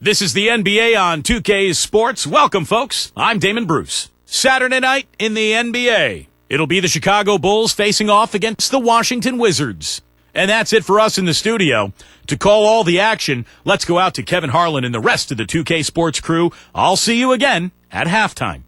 This is the NBA on 2K Sports. Welcome, folks. I'm Damon Bruce. Saturday night in the NBA. It'll be the Chicago Bulls facing off against the Washington Wizards. And that's it for us in the studio. To call all the action, let's go out to Kevin Harlan and the rest of the 2K Sports crew. I'll see you again at halftime.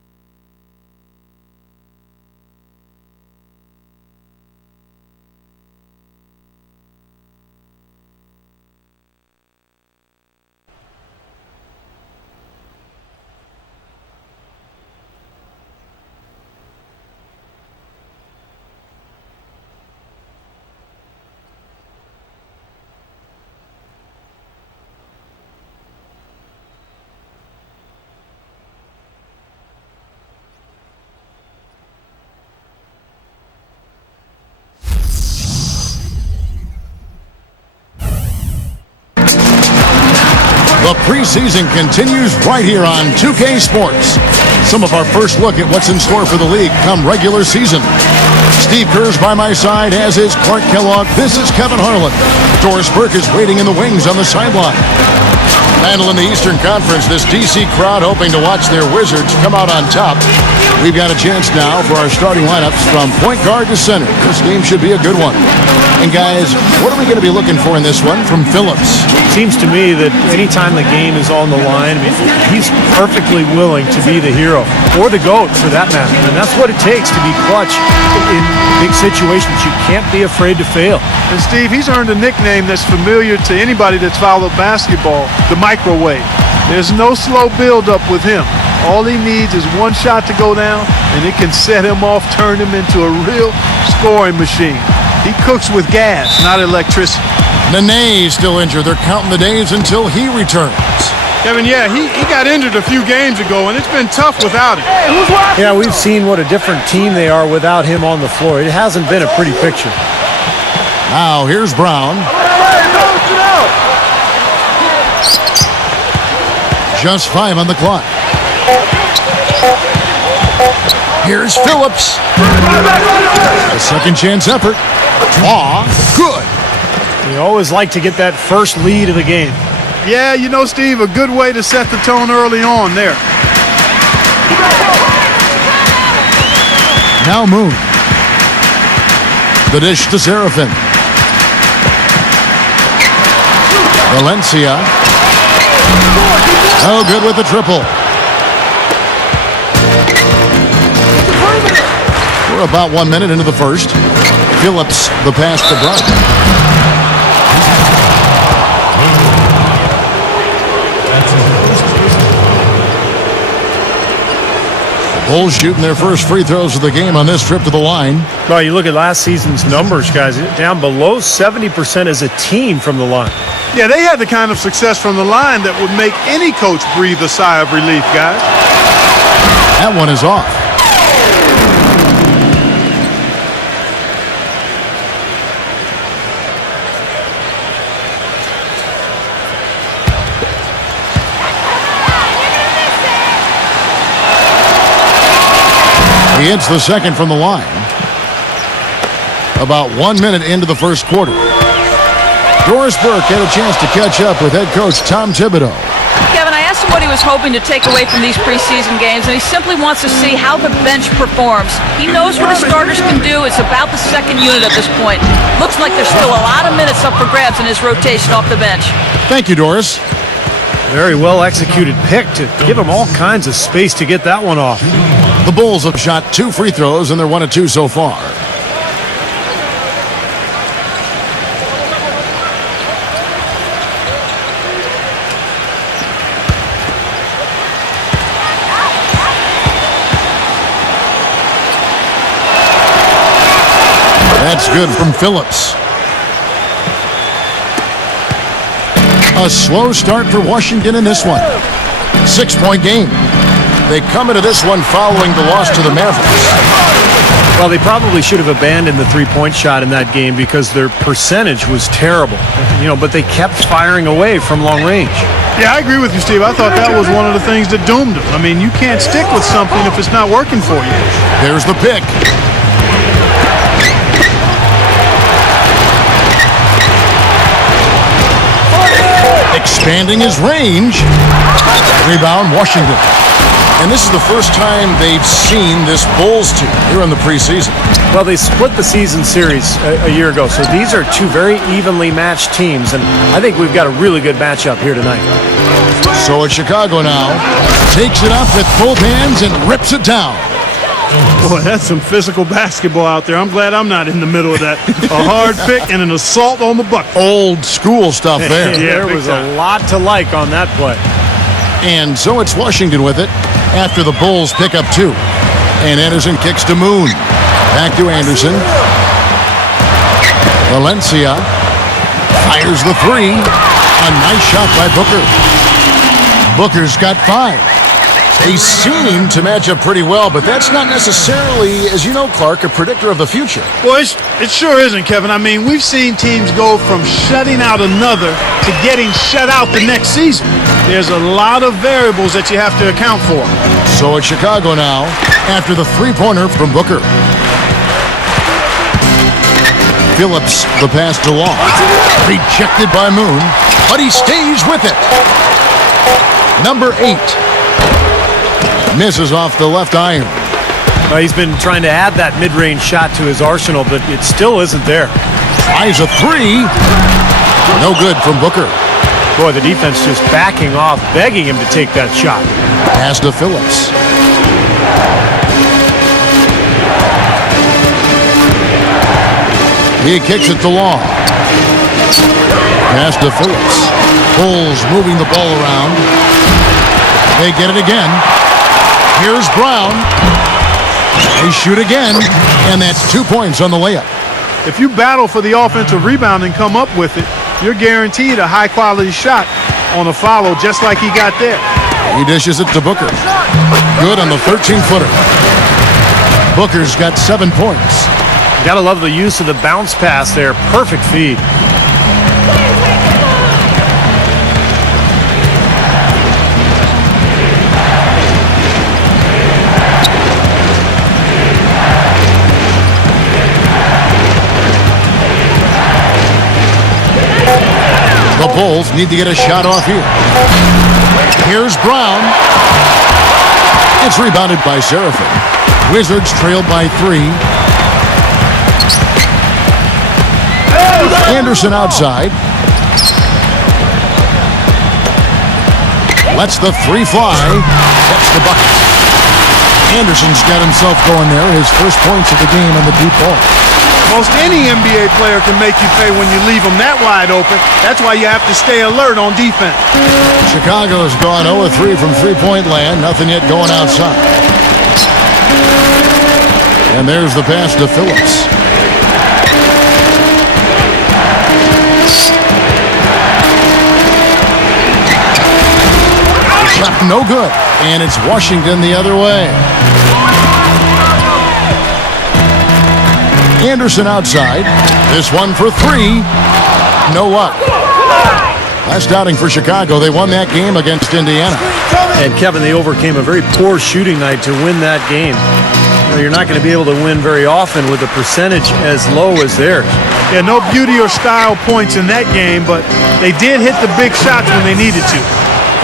The preseason continues right here on 2K Sports. Some of our first look at what's in store for the league come regular season. Steve Kerr's by my side, as is Clark Kellogg. This is Kevin Harlan. Doris Burke is waiting in the wings on the sideline. Handling the Eastern Conference, this DC crowd hoping to watch their Wizards come out on top. We've got a chance now for our starting lineups from point guard to center. This game should be a good one. And guys, what are we going to be looking for in this one from Phillips? Seems to me that anytime the game is on the line, he's perfectly willing to be the hero, or the GOAT for that matter. And that's what it takes to be clutch in big situations. You can't be afraid to fail. And Steve, he's earned a nickname that's familiar to anybody that's followed basketball, the microwave. There's no slow build-up with him. All he needs is one shot to go down, and it can set him off, turn him into a real scoring machine. He cooks with gas, not electricity. Nene's still injured. They're counting the days until he returns. Kevin, yeah, he got injured a few games ago, and it's been tough without him. Yeah, we've seen what a different team they are without him on the floor. It hasn't been a pretty picture. Now, here's Brown. Just 5 on the clock. Here's Phillips. A second chance effort. Good. You always like to get that first lead of the game. Yeah, you know, Steve, a good way to set the tone early on there. Now Moon. The dish to Serafin. Valencia. Oh, good with the triple. We're about 1 minute into the first. Phillips, the pass to Brown. The Bulls shooting their first free throws of the game on this trip to the line. Well, you look at last season's numbers, guys, down below 70% as a team from the line. Yeah, they had the kind of success from the line that would make any coach breathe a sigh of relief, guys. That one is off. He hits the second from the line. About 1 minute into the first quarter. Doris Burke had a chance to catch up with head coach Tom Thibodeau. Kevin, I asked him what he was hoping to take away from these preseason games, and he simply wants to see how the bench performs. He knows what his starters can do. It's about the second unit at this point. Looks like there's still a lot of minutes up for grabs in his rotation off the bench. Thank you, Doris. Very well executed pick to give him all kinds of space to get that one off. The Bulls have shot 2 free throws, and they're 1 of 2 so far. That's good from Phillips. A slow start for Washington in this one. 6-point game. They come into this one following the loss to the Mavericks. Well, they probably should have abandoned the three-point shot in that game because their percentage was terrible. But they kept firing away from long range. Yeah, I agree with you, Steve. I thought that was one of the things that doomed them. I mean, you can't stick with something if it's not working for you. There's the pick. expanding his range. Rebound, Washington. And this is the first time they've seen this Bulls team here in the preseason. Well, they split the season series a year ago, so these are two very evenly matched teams, and I think we've got a really good matchup here tonight. So it's Chicago now. Takes it up with both hands and rips it down. Boy, that's some physical basketball out there. I'm glad I'm not in the middle of that. A hard pick and an assault on the bucket. Old school stuff there. There was a lot to like on that play. And so it's Washington with it after the Bulls pick up 2. And Anderson kicks to Moon. Back to Anderson. Valencia fires the 3. A nice shot by Booker. Booker's got 5. They seem to match up pretty well, but that's not necessarily, as you know, Clark, a predictor of the future. Well, it sure isn't, Kevin. I mean, we've seen teams go from shutting out another to getting shut out the next season. There's a lot of variables that you have to account for. So it's Chicago now after the three-pointer from Booker. Phillips, the pass to Long. Rejected by Moon, but he stays with it. Number 8. Misses off the left iron. Well, he's been trying to add that mid-range shot to his arsenal, but it still isn't there. Tries a 3. No good from Booker. Boy, the defense just backing off, begging him to take that shot. Pass to Phillips. He kicks it to Long. Pass to Phillips. Bulls moving the ball around. They get it again. Here's Brown. They shoot again, and that's 2 points on the layup. If you battle for the offensive rebound and come up with it, you're guaranteed a high-quality shot on a follow just like he got there. He dishes it to Booker. Good on the 13-footer. Booker's got 7 points. Gotta love the use of the bounce pass there. Perfect feed. The Bulls need to get a shot off here. Here's Brown. It's rebounded by Seraphin. Wizards trailed by 3. Anderson outside. Lets the 3 fly. That's the bucket. Anderson's got himself going there. His first points of the game on the deep ball. Most any NBA player can make you pay when you leave them that wide open. That's why you have to stay alert on defense. Chicago's gone 0-3 from three-point land. Nothing yet going outside. And there's the pass to Phillips. Shot no good. And it's Washington the other way. Anderson outside. This one for 3. No luck. Last outing for Chicago. They won that game against Indiana. And Kevin, they overcame a very poor shooting night to win that game. You're not going to be able to win very often with a percentage as low as theirs. Yeah, no beauty or style points in that game, but they did hit the big shots when they needed to.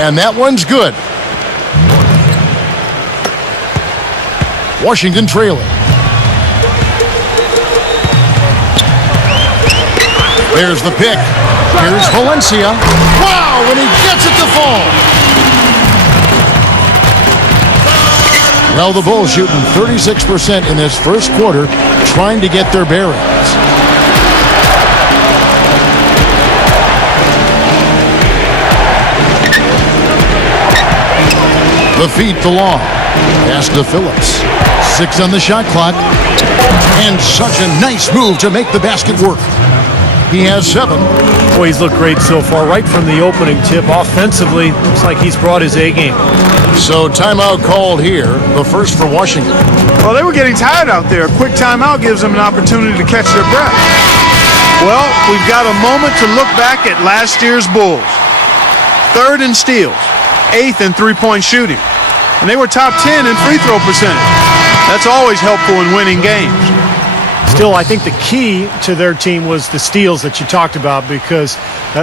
And that one's good. Washington trailing. There's the pick. Here's Valencia. Wow, and he gets it to fall. Well, the Bulls shooting 36% in this first quarter, trying to get their bearings. The feed to Long. Pass to Phillips. 6 on the shot clock. And such a nice move to make the basket work. He has 7. Boy, he's looked great so far, right from the opening tip. Offensively, looks like he's brought his A game. So timeout called here, the first for Washington. Well, they were getting tired out there. A quick timeout gives them an opportunity to catch their breath. Well, we've got a moment to look back at last year's Bulls. 3rd in steals, 8th in three-point shooting. And they were top 10 in free throw percentage. That's always helpful in winning games. Still, I think the key to their team was the steals that you talked about, because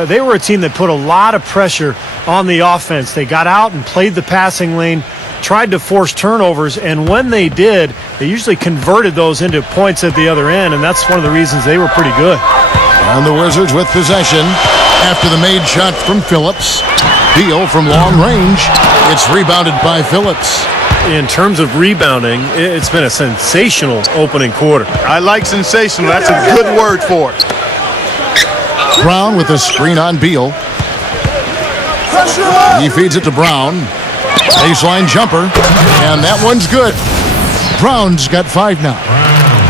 they were a team that put a lot of pressure on the offense. They got out and played the passing lane, tried to force turnovers, and when they did, they usually converted those into points at the other end, and that's one of the reasons they were pretty good. And the Wizards with possession after the made shot from Phillips. Beal from long range. It's rebounded by Phillips. In terms of rebounding, it's been a sensational opening quarter. I like sensational. That's a good word for it. Brown with a screen on Beal. He feeds it to Brown. Baseline jumper, and that one's good. Brown's got 5 now.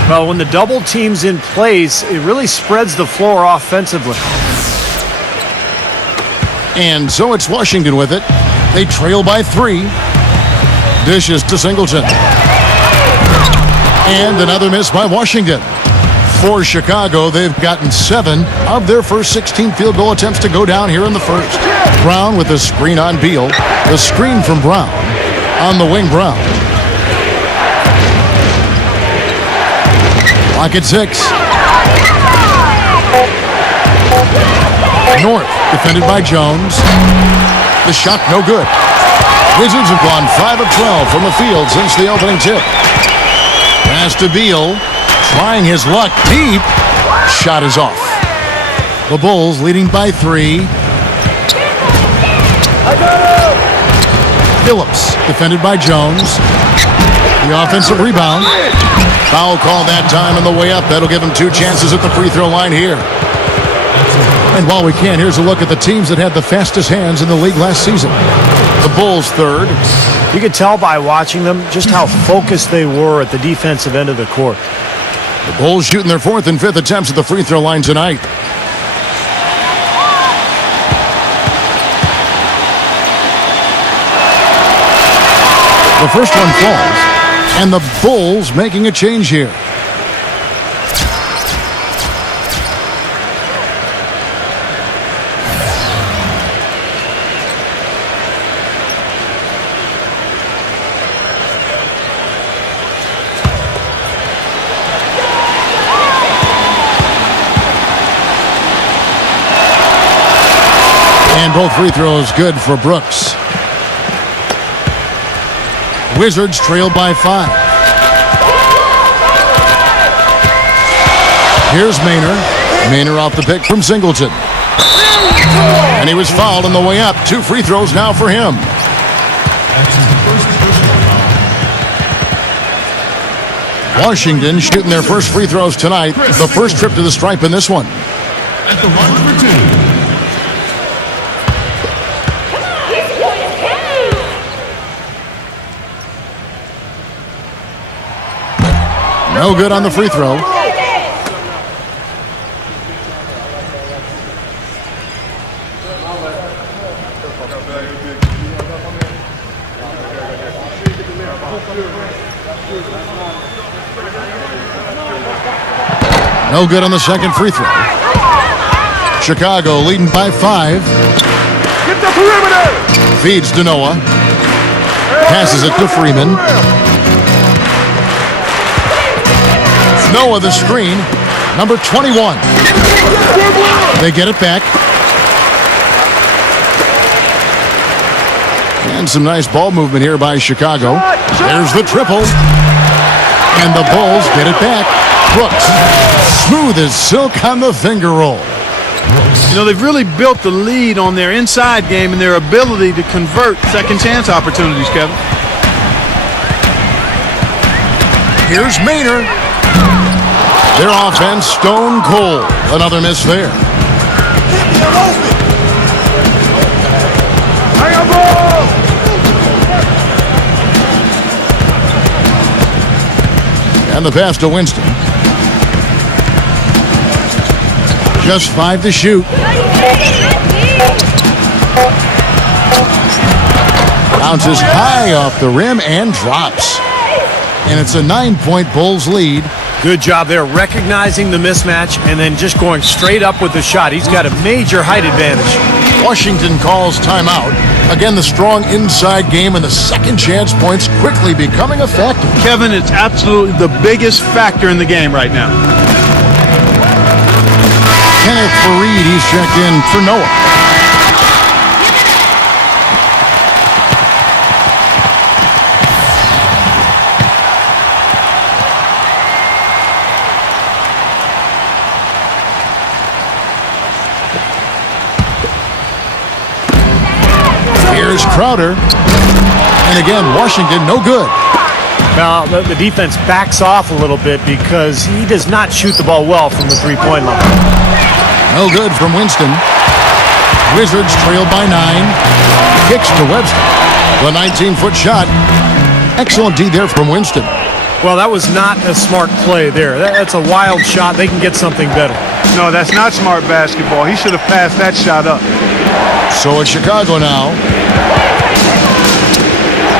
Well, when the double team's in place, it really spreads the floor offensively. And so it's Washington with it. They trail by 3. Dishes to Singleton. And another miss by Washington. For Chicago, they've gotten 7 of their first 16 field goal attempts to go down here in the first. Brown with a screen on Beal. The screen from Brown. On the wing, Brown. Clock at 6. North, defended by Jones. The shot no good. Wizards have gone 5 of 12 from the field since the opening tip. Pass to Beal. Trying his luck deep. Shot is off. The Bulls leading by 3. Phillips, defended by Jones. The offensive rebound. Foul call that time on the way up. That'll give him 2 chances at the free throw line here. And while we can, here's a look at the teams that had the fastest hands in the league last season. The Bulls third. You could tell by watching them just how focused they were at the defensive end of the court. The Bulls shooting their 4th and 5th attempts at the free throw line tonight. The first one falls, and the Bulls making a change here. And both free throws good for Brooks. Wizards trail by 5. Here's Maynor. Maynor off the pick from Singleton. And he was fouled on the way up. 2 free throws now for him. Washington shooting their first free throws tonight. The first trip to the stripe in this one. At the line for 2. No good on the free throw. No good on the second free throw. Chicago leading by 5. Get the perimeter! Feeds to Noah. Passes it to Freeman. Noah the screen. Number 21. They get it back. And some nice ball movement here by Chicago. There's the triple. And the Bulls get it back. Brooks. Smooth as silk on the finger roll. You know, they've really built the lead on their inside game and their ability to convert second chance opportunities, Kevin. Here's Maynor. Their offense stone cold. Another miss there. And the pass to Winston. Just 5 to shoot. Bounces high off the rim and drops. And it's a 9-point Bulls lead. Good job there recognizing the mismatch and then just going straight up with the shot. He's got a major height advantage. Washington calls timeout. Again, the strong inside game and the second chance points quickly becoming a factor. Kevin, it's absolutely the biggest factor in the game right now. Kenneth Fareed, he's checked in for Noah. Here's Crowder. And again, Washington, no good. Now, the defense backs off a little bit because he does not shoot the ball well from the three-point line. No good from Winston. Wizards trail by 9. Kicks to Webster. The 19-foot shot. Excellent D there from Winston. Well, that was not a smart play there. That's a wild shot. They can get something better. No, that's not smart basketball. He should have passed that shot up. So it's Chicago now.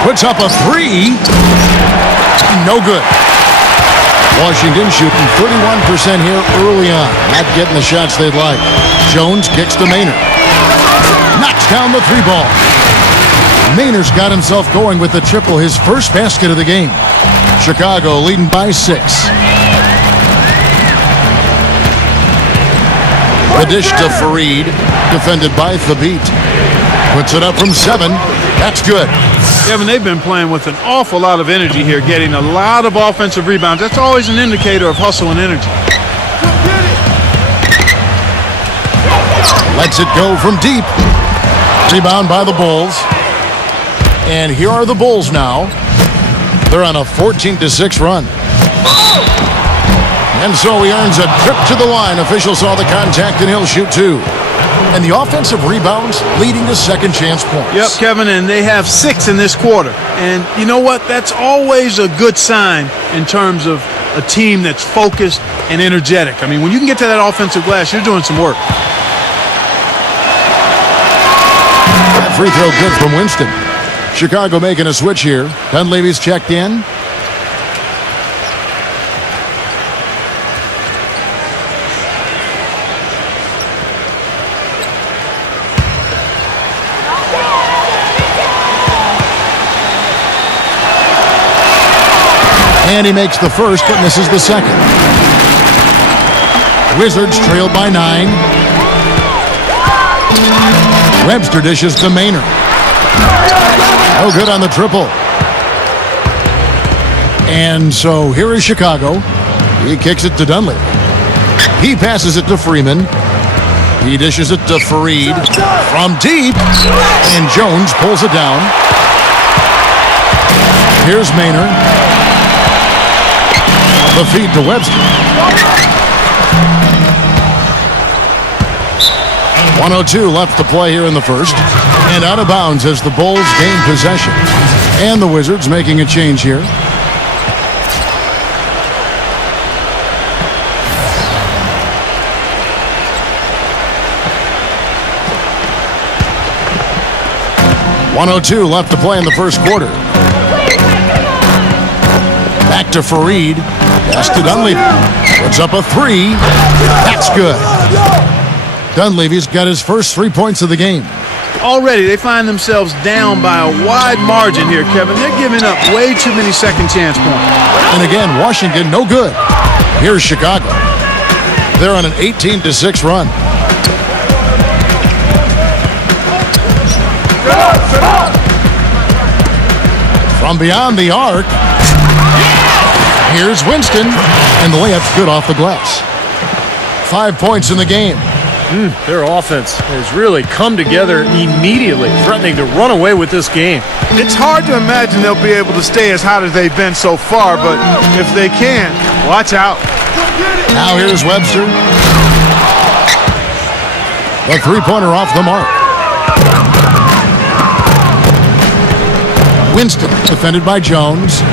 Puts up a 3. No good. Washington shooting 31% here early on. Not getting the shots they'd like. Jones kicks to Maynard. Knocks down the 3 ball. Maynard's got himself going with the triple, his first basket of the game. Chicago leading by 6. The dish to Fareed, defended by Thabit. Puts it up from 7. That's good. Kevin, they've been playing with an awful lot of energy here, getting a lot of offensive rebounds. That's always an indicator of hustle and energy. Lets it go from deep. Rebound by the Bulls. And here are the Bulls now. They're on a 14-6 run. And so he earns a trip to the line. Official saw the contact and he'll shoot 2. And the offensive rebounds leading to second chance points. Yep, Kevin, and they have 6 in this quarter. And you know what? That's always a good sign in terms of a team that's focused and energetic. I mean, when you can get to that offensive glass, you're doing some work. That free throw good from Winston. Chicago making a switch here. Dunleavy's checked in. And he makes the first, but misses the second. Wizards trail by 9. Webster dishes to Maynard. No good on the triple. And so here is Chicago. He kicks it to Dunleavy. He passes it to Freeman. He dishes it to Fareed from deep. And Jones pulls it down. Here's Maynard. The feed to Webster. 1:02 left to play here in the first. And out of bounds as the Bulls gain possession. And the Wizards making a change here. .102 left to play in the first quarter. Back to Fareed. Pass to Dunleavy. Puts up a 3. That's good. Dunleavy's got his first 3 points of the game. Already, they find themselves down by a wide margin here, Kevin. They're giving up way too many second chance points. And again, Washington, no good. Here's Chicago. They're on an 18-6 run. From beyond the arc. Here's Winston. And the layup's good off the glass. 5 points in the game. Their offense has really come together immediately, threatening to run away with this game. It's hard to imagine they'll be able to stay as hot as they've been so far, but if they can, watch out. Now here's Webster. The three-pointer off the mark. Winston, defended by Jones.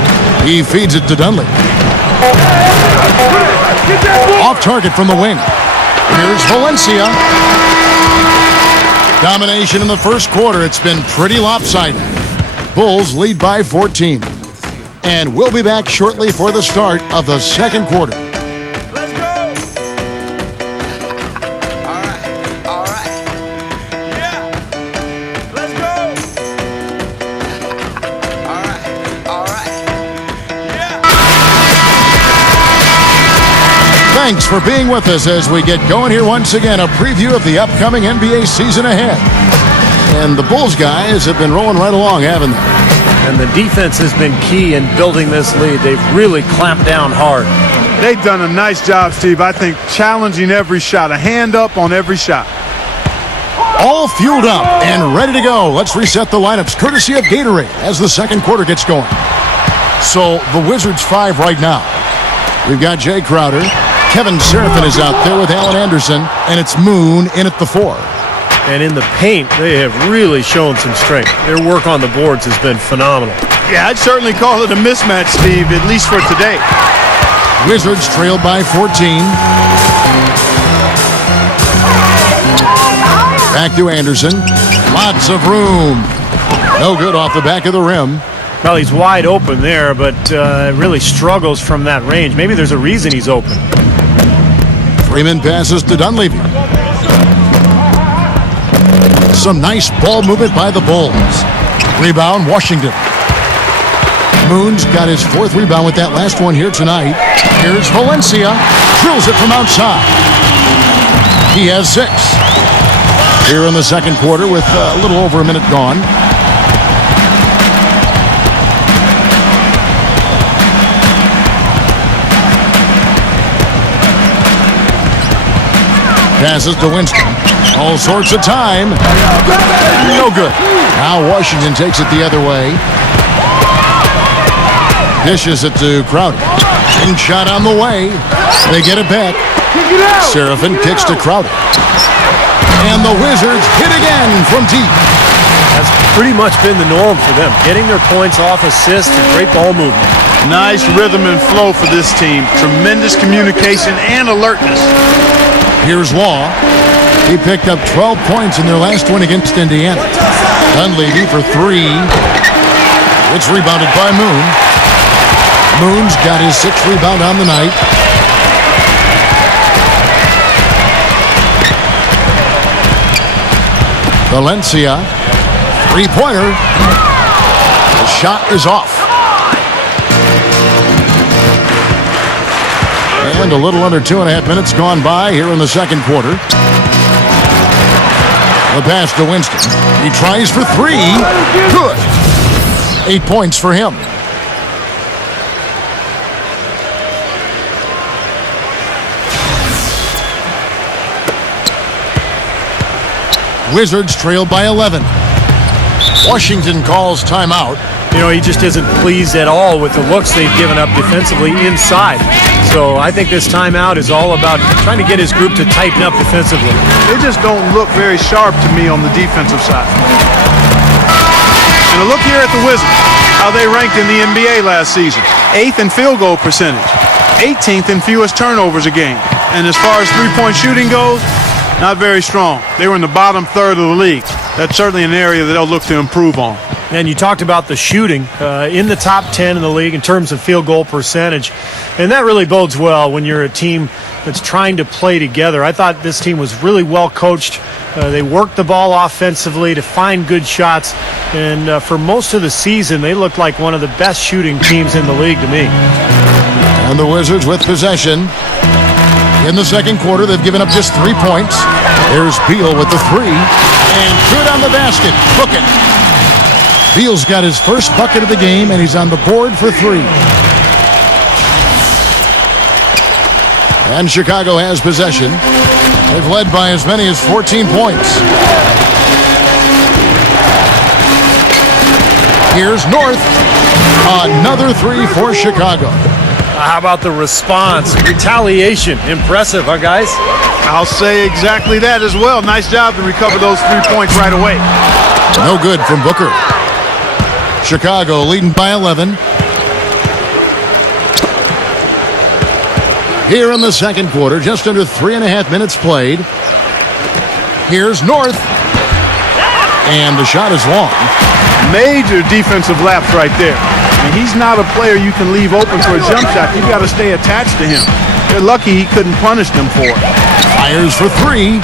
He feeds it to Dunleavy. Off target from the wing. Here's Valencia. Domination in the first quarter. It's been pretty lopsided. Bulls lead by 14. And we'll be back shortly for the start of the second quarter. Let's go. All right. Yeah. Thanks for being with us as we get going here once again. A preview of the upcoming NBA season ahead. And the Bulls guys have been rolling right along, haven't they? And the defense has been key in building this lead. They've really clamped down hard. They've done a nice job, Steve. I think challenging every shot, a hand up on every shot. All fueled up and ready to go. Let's reset the lineups courtesy of Gatorade as the second quarter gets going. So the Wizards 5 right now. We've got Jay Crowder. Kevin Seraphin is out there with Alan Anderson, and it's Moon in at the 4. And in the paint, they have really shown some strength. Their work on the boards has been phenomenal. Yeah, I'd certainly call it a mismatch, Steve, at least for today. Wizards trailed by 14. Back to Anderson. Lots of room. No good off the back of the rim. Well, he's wide open there, but really struggles from that range. Maybe there's a reason he's open. Freeman passes to Dunleavy. Some nice ball movement by the Bulls. Rebound, Washington. Moon's got his 4th rebound with that last one here tonight. Here's Valencia. Drills it from outside. He has 6. Here in the second quarter with a little over a minute gone. Passes to Winston. All sorts of time. No good. Now Washington takes it the other way. Dishes it to Crowder. And shot on the way. They get it back. Seraphin kicks to Crowder. And the Wizards hit again from deep. That's pretty much been the norm for them. Getting their points off assists and great ball movement. Nice rhythm and flow for this team. Tremendous communication and alertness. Here's Law. He picked up 12 points in their last one against Indiana. Dunleavy for 3. It's rebounded by Moon. Moon's got his 6th rebound on the night. Valencia. 3-pointer. The shot is off. And a little under 2.5 minutes gone by here in the second quarter. The pass to Winston. He tries for 3. Good. 8 points for him. Wizards trail by 11. Washington calls timeout. You know, he just isn't pleased at all with the looks they've given up defensively inside. So I think this timeout is all about trying to get his group to tighten up defensively. They just don't look very sharp to me on the defensive side. And a look here at the Wizards, how they ranked in the NBA last season. 8th in field goal percentage, 18th in fewest turnovers a game. And as far as three-point shooting goes, not very strong. They were in the bottom third of the league. That's certainly an area that they'll look to improve on. And you talked about the shooting in the top 10 in the league in terms of field goal percentage. And that really bodes well when you're a team that's trying to play together. I thought this team was really well coached. They worked the ball offensively to find good shots. And for most of the season, they looked like one of the best shooting teams in the league to me. And the Wizards with possession. In the second quarter, they've given up just 3 points. There's Beal with the 3. And good on the basket. Book it. Beal's got his first bucket of the game, and he's on the board for 3. And Chicago has possession. They've led by as many as 14 points. Here's North. Another 3 for Chicago. How about the response? Retaliation. Impressive, huh, guys? I'll say exactly that as well. Nice job to recover those 3 points right away. No good from Booker. Chicago leading by 11. Here in the second quarter, just under 3.5 minutes played. Here's North. And the shot is long. Major defensive lapse right there. And he's not a player you can leave open for a jump shot. You've got to stay attached to him. They're lucky he couldn't punish them for it. Fires for 3.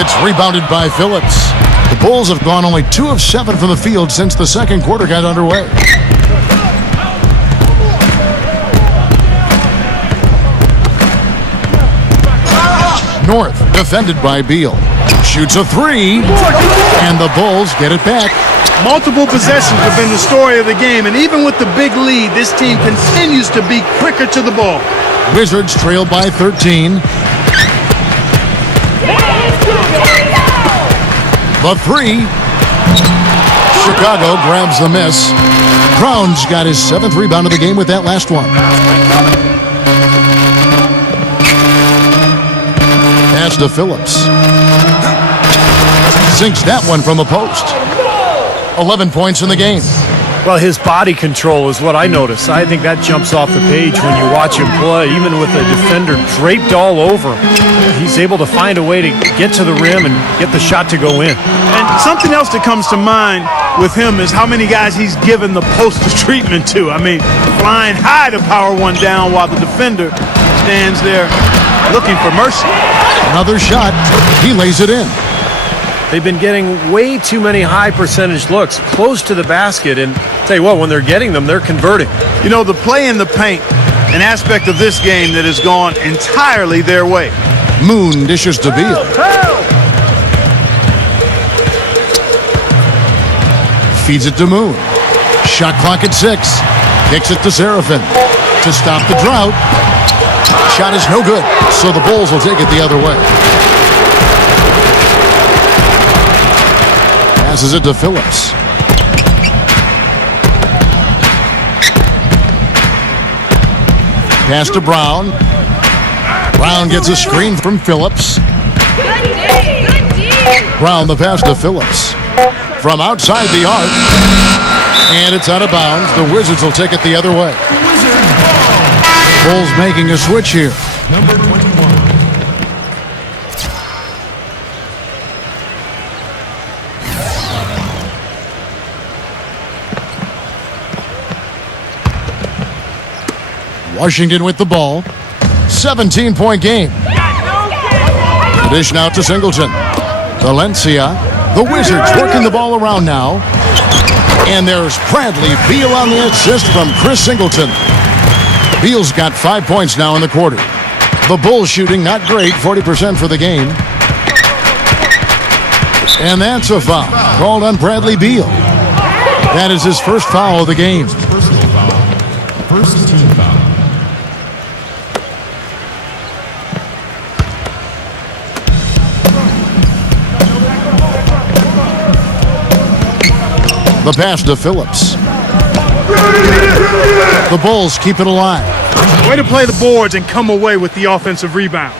It's rebounded by Phillips. The Bulls have gone only 2 of 7 from the field since the second quarter got underway. North, defended by Beal. Shoots a three, and the Bulls get it back. Multiple possessions have been the story of the game, and even with the big lead, this team continues to be quicker to the ball. Wizards trail by 13. The three. Chicago grabs the miss. Brown's got his 7th rebound of the game with that last one. Pass to Phillips. Sinks that one from the post. 11 points in the game. Well, his body control is what I notice. I think that jumps off the page when you watch him play. Even with the defender draped all over him, he's able to find a way to get to the rim and get the shot to go in. And something else that comes to mind with him is how many guys he's given the poster treatment to. I mean, flying high to power one down while the defender stands there looking for mercy. Another shot. He lays it in. They've been getting way too many high percentage looks close to the basket, and tell you what, when they're getting them, they're converting. You know, the play in the paint, an aspect of this game that has gone entirely their way. Moon dishes to Beal. Feeds it to Moon. Shot clock at 6. Kicks it to Seraphin to stop the drought. Shot is no good, so the Bulls will take it the other way. Passes it to Phillips. Pass to Brown. Brown gets a screen from Phillips. Brown the pass to Phillips. From outside the arc. And it's out of bounds. The Wizards will take it the other way. Bulls making a switch here. Number 21. Washington with the ball. 17-point game. Dish now to Singleton. Valencia. The Wizards working the ball around now. And there's Bradley Beal on the assist from Chris Singleton. Beal's got 5 points now in the quarter. The Bulls shooting not great, 40% for the game. And that's a foul called on Bradley Beal. That is his first foul of the game. Personal foul. First team foul. The pass to Phillips. The Bulls keep it alive. Way to play the boards and come away with the offensive rebound.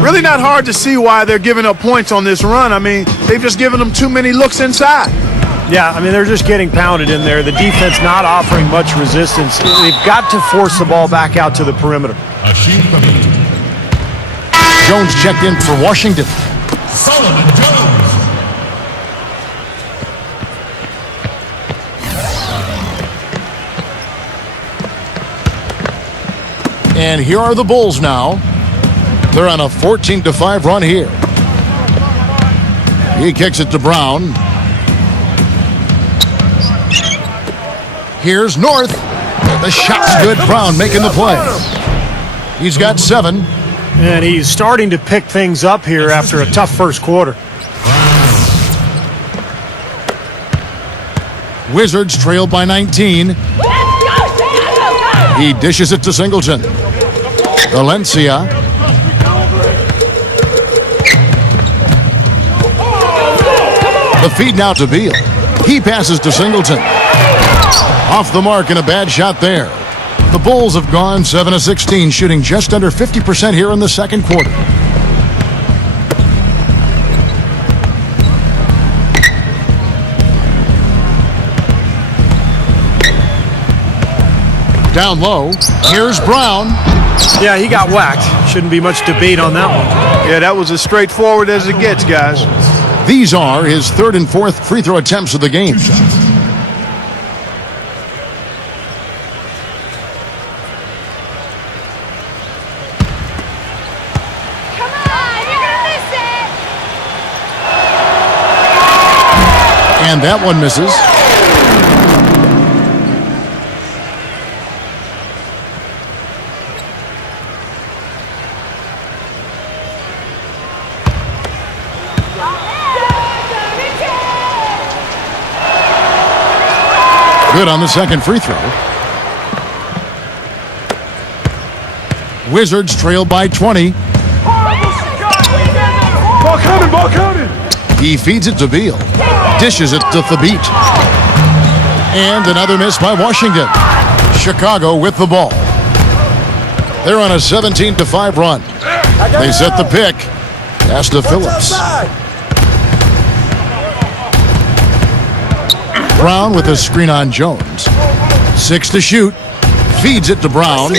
Really not hard to see why they're giving up points on this run. I mean, they've just given them too many looks inside. Yeah, I mean, they're just getting pounded in there. The defense not offering much resistance. They've got to force the ball back out to the perimeter. Jones checked in for Washington. Solomon Jones. And here are the Bulls now. They're on a 14-5 run here. He kicks it to Brown. Here's North. The shot's good. Brown making the play. He's got 7. And he's starting to pick things up here after a tough first quarter. Wizards trail by 19. He dishes it to Singleton. Valencia. The feed now to Beal. He passes to Singleton. Off the mark and a bad shot there. The Bulls have gone 7 of 16, shooting just under 50% here in the second quarter. Down low, here's Brown. Yeah, he got whacked. Shouldn't be much debate on that one. Yeah, that was as straightforward as it gets, guys. These are his 3rd and 4th free throw attempts of the game. And that one misses. Good on the second free throw. Wizards trail by 20. Ball coming. He feeds it to Beal. Dishes it to Thabit. And another miss by Washington. Chicago with the ball. They're on a 17-5 run. They set the pick. Pass to Phillips. Brown with a screen on Jones. 6 to shoot. Feeds it to Brown.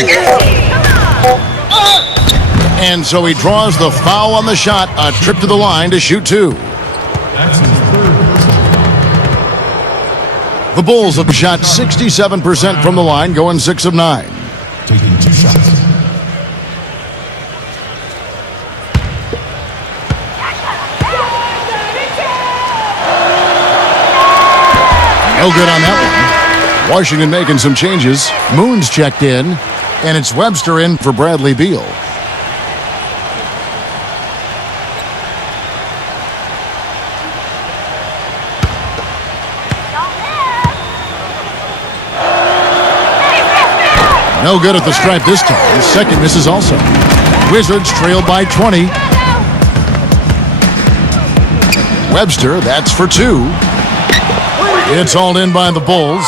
And so he draws the foul on the shot. A trip to the line to shoot 2. That's his third personal. The Bulls have shot 67% from the line, going 6 of 9. Taking 2 shots. No good on that one. Washington making some changes. Moon's checked in, and it's Webster in for Bradley Beal. No good at the stripe this time. Second misses also. Wizards trail by 20. Webster, that's for 2. It's hauled in by the Bulls.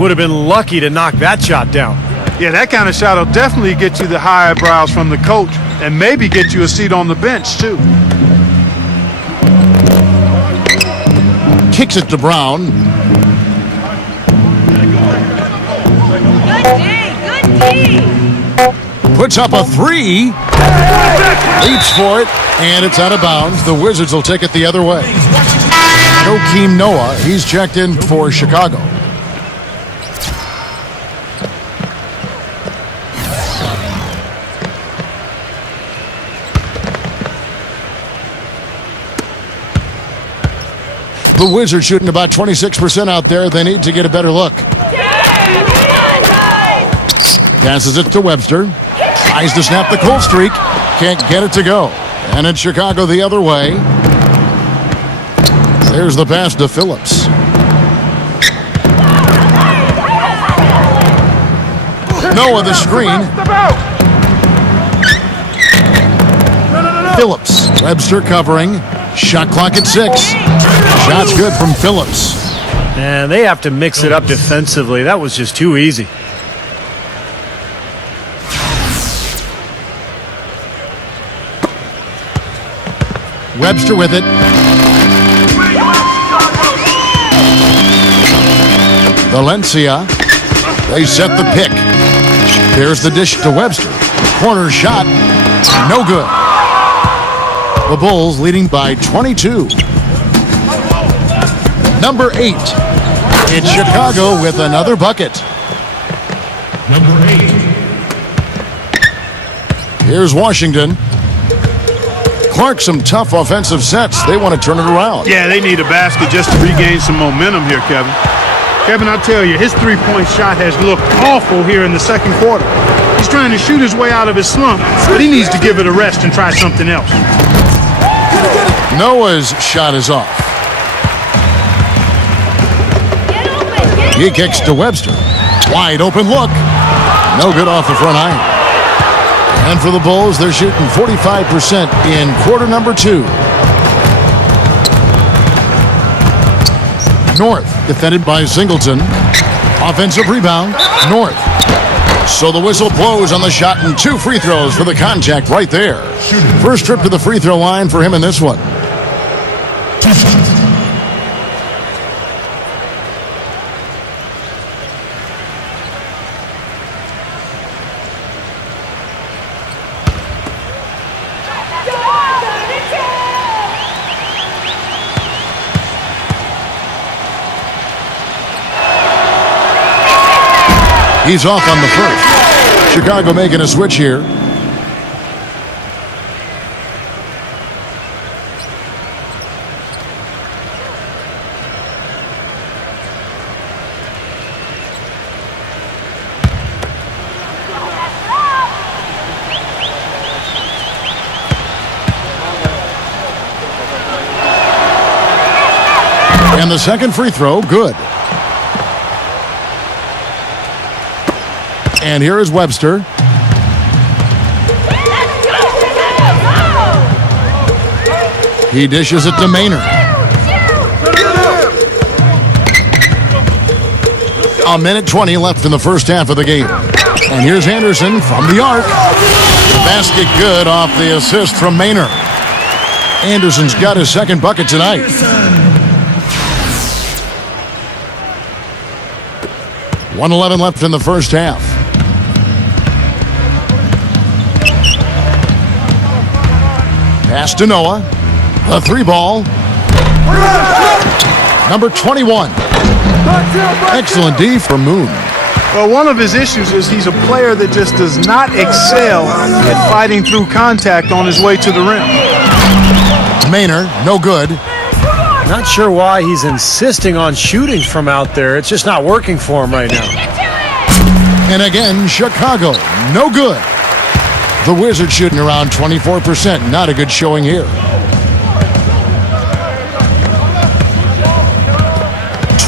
Would have been lucky to knock that shot down. Yeah, that kind of shot will definitely get you the high eyebrows from the coach and maybe get you a seat on the bench, too. Kicks it to Brown. Good D. Puts up a 3. Leaps for it, and it's out of bounds. The Wizards will take it the other way. Joakim Noah, he's checked in for Chicago. The Wizards shooting about 26% out there. They need to get a better look. Passes it to Webster. Tries to snap the cold streak. Can't get it to go. And it's Chicago the other way. There's the pass to Phillips. Noah the screen. Phillips. Webster covering. Shot clock at 6. Shot's good from Phillips. And they have to mix it up defensively. That was just too easy. Webster with it. Valencia. They set the pick. There's the dish to Webster. Corner shot. No good. The Bulls leading by 22. Number 8. It's Chicago with another bucket. Number 8. Here's Washington. Clark, some tough offensive sets. They want to turn it around. Yeah, they need a basket just to regain some momentum here, Kevin. Kevin, I tell you, his three-point shot has looked awful here in the second quarter. He's trying to shoot his way out of his slump, but he needs to give it a rest and try something else. Noah's shot is off. He kicks to Webster. Wide open look. No good off the front iron. And for the Bulls, they're shooting 45% in quarter number 2. North, defended by Singleton. Offensive rebound, North. So the whistle blows on the shot and 2 free throws for the contact right there. First trip to the free throw line for him in this one. 2 shots. He's off on the first. Chicago making a switch here. And the second free throw, good. And here is Webster. He dishes it to Maynard. A minute 20 left in the first half of the game. And here's Anderson from the arc. Basket good off the assist from Maynard. Anderson's got his second bucket tonight. .111 left in the first half. Pass to Noah. The three ball. Number 21. Excellent D for Moon. Well, one of his issues is he's a player that just does not excel at fighting through contact on his way to the rim. Maynard, no good. Not sure why he's insisting on shooting from out there. It's just not working for him right now. And again, Chicago, no good. The Wizards shooting around 24%. Not a good showing here.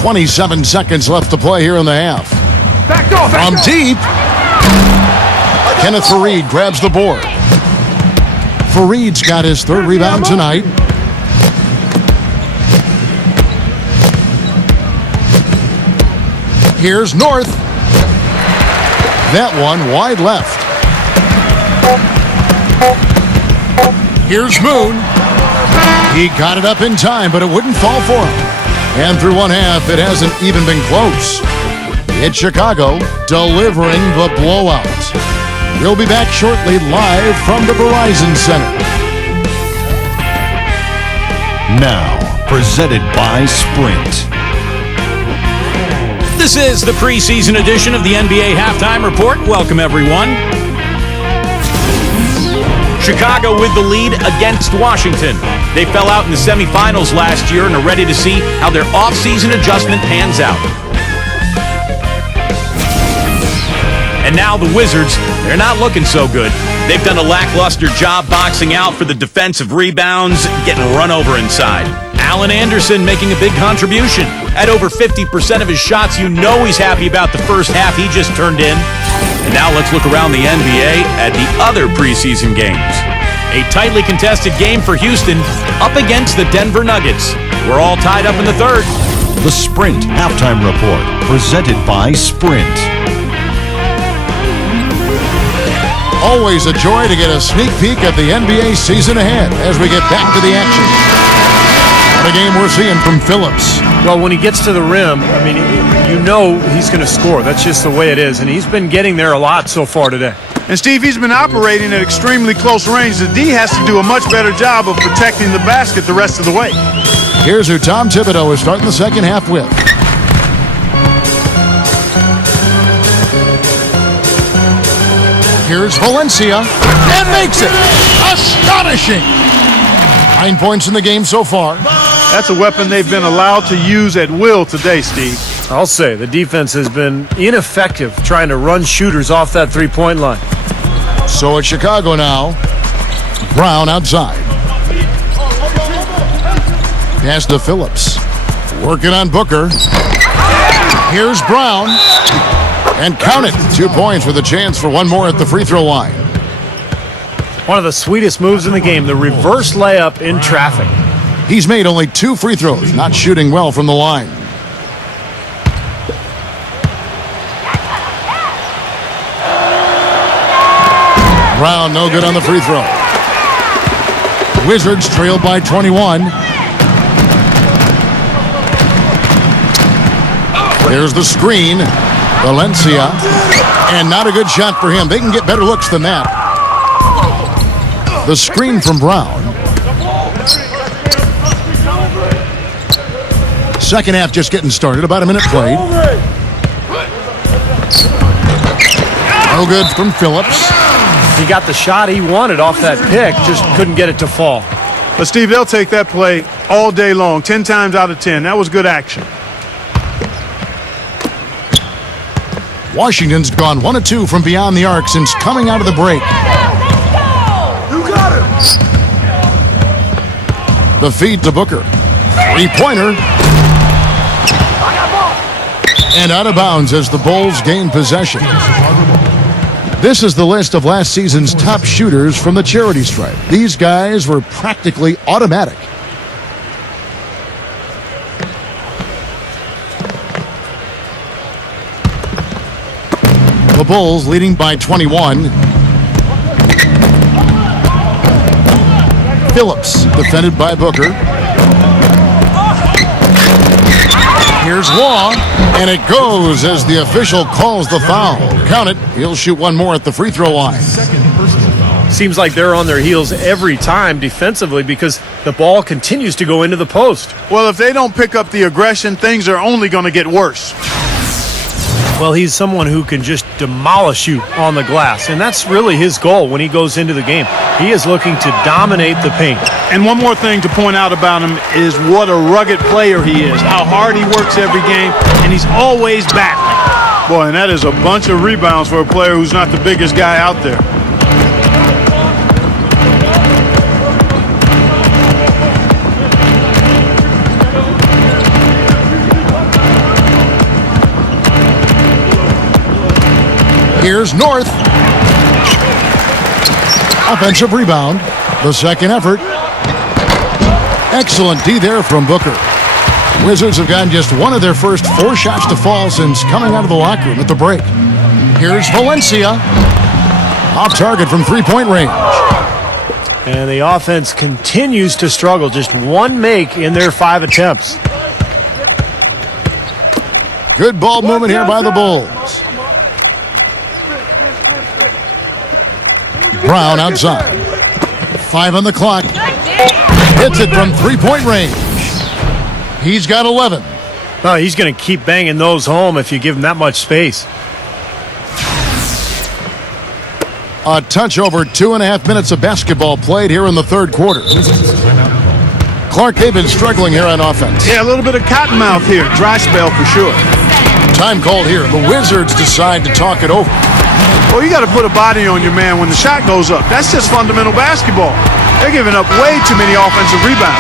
27 seconds left to play here in the half. From deep, Kenneth Faried grabs the board. Faried's got his third rebound tonight. Here's North. That one wide left. Here's Moon. He got it up in time, but it wouldn't fall for him. And through one half, it hasn't even been close. It's Chicago delivering the blowout. We'll be back shortly live from the Verizon Center. Now, presented by Sprint. This is the preseason edition of the NBA Halftime Report. Welcome, everyone. Chicago with the lead against Washington. They fell out in the semifinals last year and are ready to see how their offseason adjustment pans out. And now the Wizards, they're not looking so good. They've done a lackluster job boxing out for the defensive rebounds, getting run over inside. Allen Anderson making a big contribution. At over 50% of his shots, you know he's happy about the first half he just turned in. And now let's look around the NBA at the other preseason games. A tightly contested game for Houston up against the Denver Nuggets. We're all tied up in the third. The Sprint Halftime Report, presented by Sprint. Always a joy to get a sneak peek at the NBA season ahead as we get back to the action. What a game we're seeing from Phillips. Well, when he gets to the rim, I mean, you know he's going to score. That's just the way it is. And he's been getting there a lot so far today. And, Steve, he's been operating at extremely close range. The D has to do a much better job of protecting the basket the rest of the way. Here's who Tom Thibodeau is starting the second half with. Here's Valencia, and makes it. Astonishing. 9 points in the game so far. That's a weapon they've been allowed to use at will today, Steve. I'll say the defense has been ineffective trying to run shooters off that three-point line. So it's Chicago now. Brown outside. Pass to Phillips. Working on Booker. Here's Brown. And count it. 2 points with a chance for one more at the free throw line. One of the sweetest moves in the game, the reverse layup in traffic. He's made only 2 free throws, not shooting well from the line. Brown, no good on the free throw. Wizards trailed by 21. There's the screen. Valencia. And not a good shot for him. They can get better looks than that. The screen from Brown. Second half just getting started. About a minute played. No good from Phillips. He got the shot he wanted off that pick, just couldn't get it to fall. But, Steve, they'll take that play all day long, 10 times out of 10. That was good action. Washington's gone 1 of 2 from beyond the arc since coming out of the break. You got it. The feed to Booker. Three-pointer. And out of bounds as the Bulls gain possession. This is the list of last season's top shooters from the charity stripe. These guys were practically automatic. The Bulls leading by 21. Phillips defended by Booker. Here's Law, and it goes as the official calls the foul. Count it. He'll shoot one more at the free throw line. Seems like they're on their heels every time defensively because the ball continues to go into the post. Well, if they don't pick up the aggression, things are only going to get worse. Well, he's someone who can just demolish you on the glass, and that's really his goal when he goes into the game. He is looking to dominate the paint. And one more thing to point out about him is what a rugged player he is, how hard he works every game, and he's always battling. Boy, and that is a bunch of rebounds for a player who's not the biggest guy out there. Here's North. Offensive rebound. The second effort. Excellent D there from Booker. Wizards have gotten just one of their first 4 shots to fall since coming out of the locker room at the break. Here's Valencia. Off target from three-point range. And the offense continues to struggle. Just one make in their 5 attempts. Good ball movement here by the Bulls. Brown outside. 5 on the clock. Hits it from three-point range. He's got 11. Oh, he's going to keep banging those home if you give him that much space. A touch over 2.5 minutes of basketball played here in the third quarter. Clark, they've been struggling here on offense. Yeah, a little bit of cottonmouth here. Dry spell for sure. Time called here. The Wizards decide to talk it over. Well, you got to put a body on your man when the shot goes up. That's just fundamental basketball. They're giving up way too many offensive rebounds.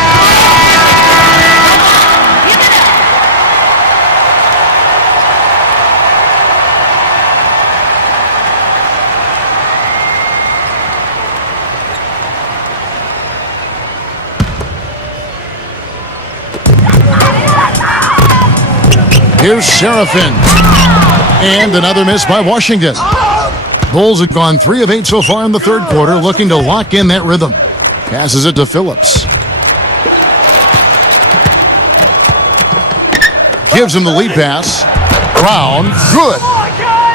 Here's Serafin. And another miss by Washington. Bulls have gone 3 of 8 so far in the third quarter, looking to lock in that rhythm. Passes it to Phillips. Gives him the lead pass. Brown, good.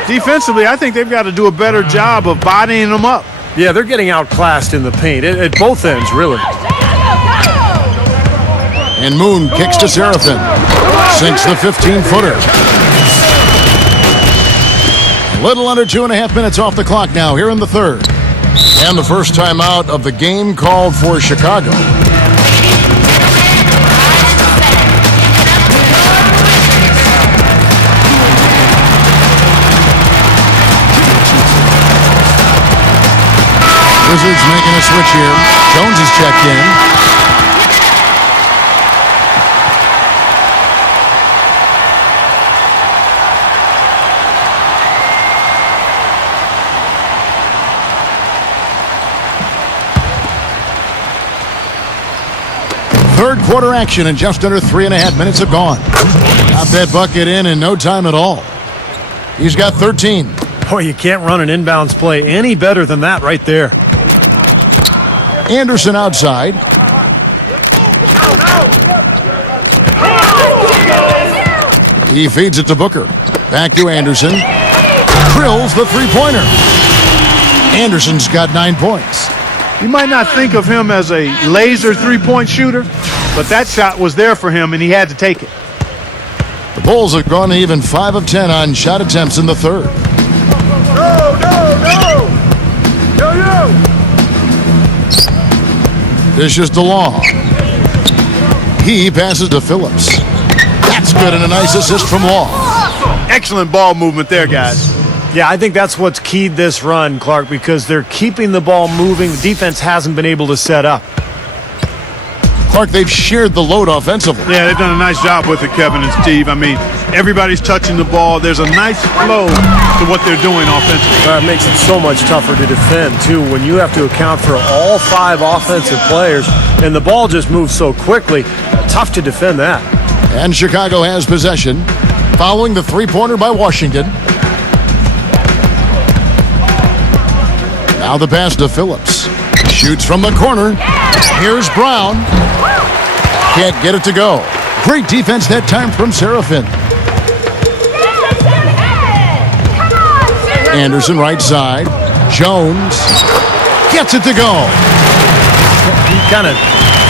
Defensively, I think they've got to do a better job of bodying them up. Yeah, they're getting outclassed in the paint at both ends, really. And Moon kicks to Serafin. Sinks the 15-footer. Little under 2.5 minutes off the clock now here in the third. And the first time out of the game called for Chicago. Wizards making a switch here. Jones is checked in. Third quarter action and just under 3.5 minutes have gone. Got that bucket in no time at all. He's got 13. Boy, you can't run an inbounds play any better than that right there. Anderson outside. He feeds it to Booker. Back to Anderson. Drills the three-pointer. Anderson's got 9 points. You might not think of him as a laser three-point shooter, but that shot was there for him, and he had to take it. The Bulls have gone even 5 of 10 on shot attempts in the third. Dishes to Law. He passes to Phillips. That's good and a nice assist from Law. Excellent ball movement there, guys. Yeah, I think that's what's keyed this run, Clark, because they're keeping the ball moving. The defense hasn't been able to set up. Clark, they've shared the load offensively. Yeah, they've done a nice job with it, Kevin and Steve. I mean, everybody's touching the ball. There's a nice flow to what they're doing offensively. It makes it so much tougher to defend, too, when you have to account for all 5 offensive players, and the ball just moves so quickly. Tough to defend that. And Chicago has possession, following the three-pointer by Washington. Now the pass to Phillips. Shoots from the corner. Here's Brown. Can't get it to go. Great defense that time from Serafin. Anderson right side. Jones gets it to go. He kind of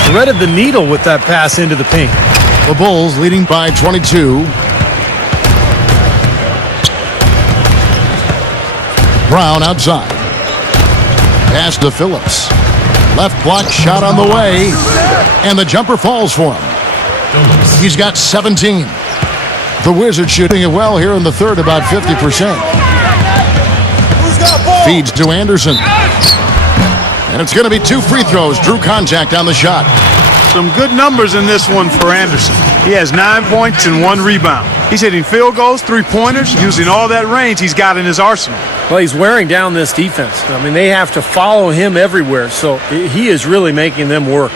threaded the needle with that pass into the paint. The Bulls leading by 22. Brown outside. Pass to Phillips. Left block shot on the way. And the jumper falls for him. He's got 17. The Wizards shooting it well here in the third, about 50%. Feeds to Anderson. And it's going to be 2 free throws. Drew contact on the shot. Some good numbers in this one for Anderson. He has 9 points and 1 rebound. He's hitting field goals, 3-pointers, using all that range he's got in his arsenal. Well, he's wearing down this defense. I mean, they have to follow him everywhere, so he is really making them work.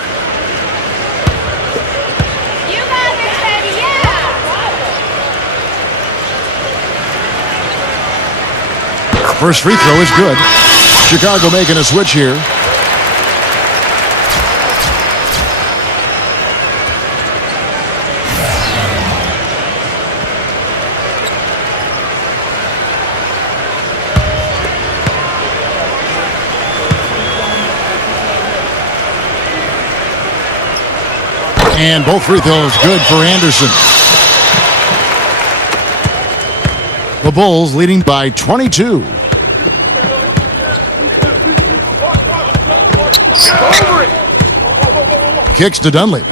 You got this, baby, yeah! First free throw is good. Chicago making a switch here. And both free throws good for Anderson. The Bulls leading by 22. Kicks to Dunleavy.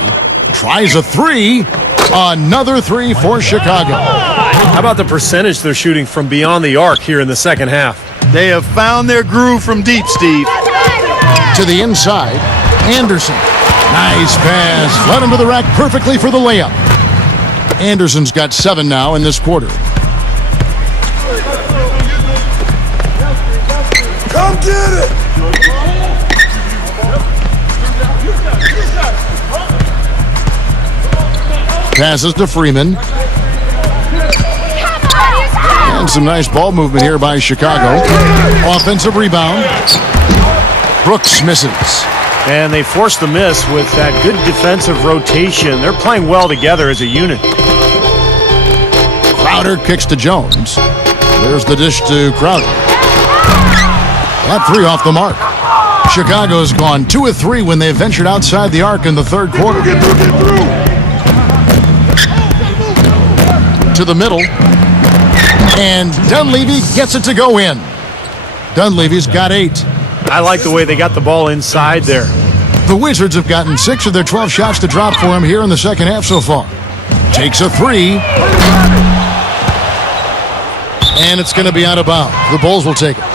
Tries a 3. Another 3 for Chicago. How about the percentage they're shooting from beyond the arc here in the second half? They have found their groove from deep, Steve. To the inside. Anderson. Nice pass. Led him to the rack perfectly for the layup. Anderson's got 7 now in this quarter. Come get it! Passes to Freeman. And some nice ball movement here by Chicago. Offensive rebound. Brooks misses. And they forced the miss with that good defensive rotation. They're playing well together as a unit. Crowder kicks to Jones. There's the dish to Crowder. That 3 off the mark. Chicago's gone 2 of 3 when they ventured outside the arc in the third quarter. To the middle. And Dunleavy gets it to go in. Dunleavy's got 8. I like the way they got the ball inside there. The Wizards have gotten 6 of their 12 shots to drop for him here in the second half so far. Takes a 3. And it's going to be out of bounds. The Bulls will take it.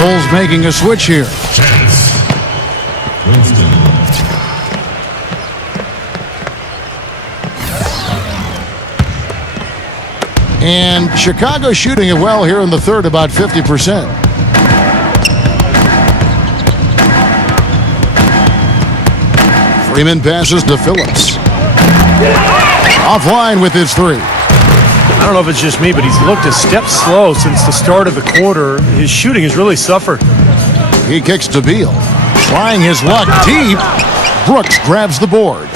Bulls making a switch here. And Chicago shooting it well here in the third, about 50%. Freeman passes to Phillips. Offline with his 3. I don't know if it's just me, but he's looked a step slow since the start of the quarter. His shooting has really suffered. He kicks to Beal. Trying his luck deep. Brooks grabs the board.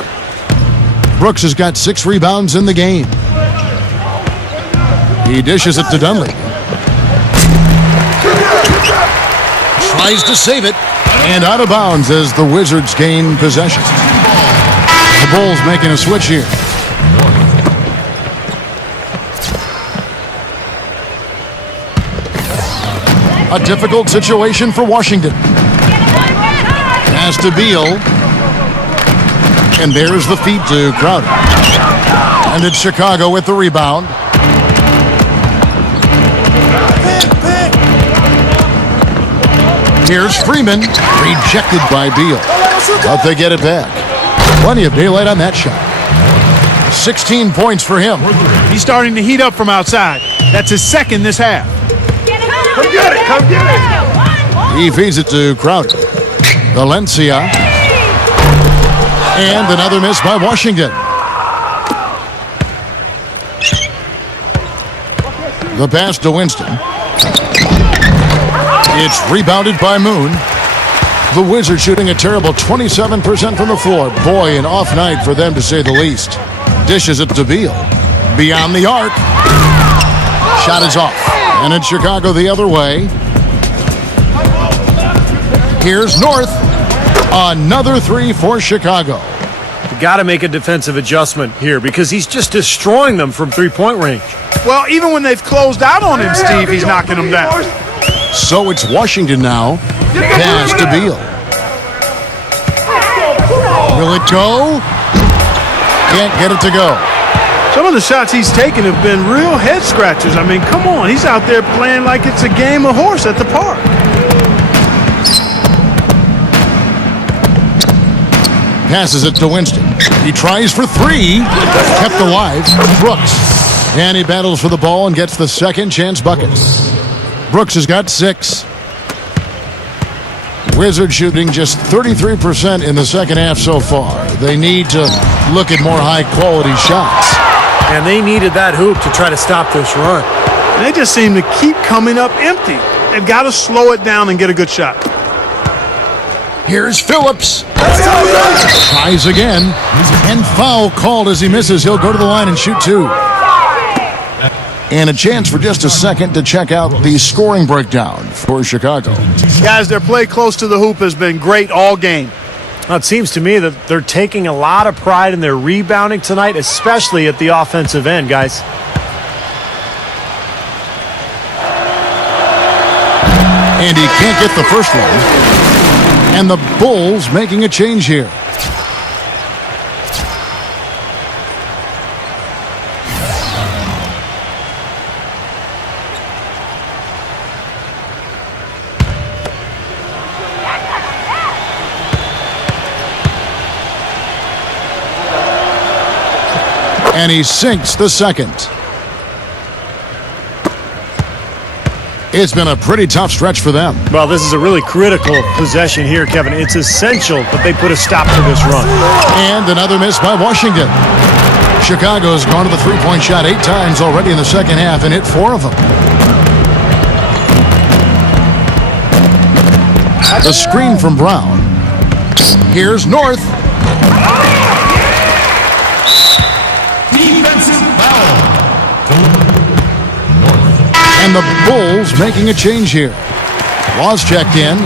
Brooks has got 6 rebounds in the game. He dishes it to Dunleavy. Tries to save it. And out of bounds as the Wizards gain possession. The Bulls making a switch here. A difficult situation for Washington. Pass to Beal. And there's the feed to Crowder. And it's Chicago with the rebound. Here's Freeman, rejected by Beal. But they get it back. Plenty of daylight on that shot. 16 points for him. He's starting to heat up from outside. That's his second this half. Come get it! Come get it! He feeds it to Crowder. Valencia. And another miss by Washington. The pass to Winston. It's rebounded by Moon. The Wizards shooting a terrible 27% from the floor. Boy, an off night for them to say the least. Dishes it to Beal. Beyond the arc. Shot is off. And it's Chicago the other way. Here's North. Another three for Chicago. You got to make a defensive adjustment here because he's just destroying them from three-point range. Well, even when they've closed out on him, Steve, he's knocking them down. So it's Washington now. Pass to Beal. Will it go? Can't get it to go. Some of the shots he's taken have been real head scratchers. I mean, come on. He's out there playing like it's a game of horse at the park. Passes it to Winston. He tries for three. Kept alive. Brooks. And he battles for the ball and gets the second chance bucket. Brooks has got 6. Wizards shooting just 33% in the second half so far. They need to look at more high-quality shots. And they needed that hoop to try to stop this run. They just seem to keep coming up empty. They've got to slow it down and get a good shot. Here's Phillips. Tries again. And foul called as he misses. He'll go to the line and shoot 2. And a chance for just a second to check out the scoring breakdown for Chicago. Guys, their play close to the hoop has been great all game. Now, it seems to me that they're taking a lot of pride in their rebounding tonight, especially at the offensive end, guys. And he can't get the first one. And the Bulls making a change here. And he sinks the second. It's been a pretty tough stretch for them. Well, this is a really critical possession here, Kevin. It's essential that they put a stop to this run. And another miss by Washington. Chicago's gone to the three-point shot 8 times already in the second half and hit 4 of them. The screen from Brown. Here's North. Defensive foul. And the Bulls making a change here. Laws checked in.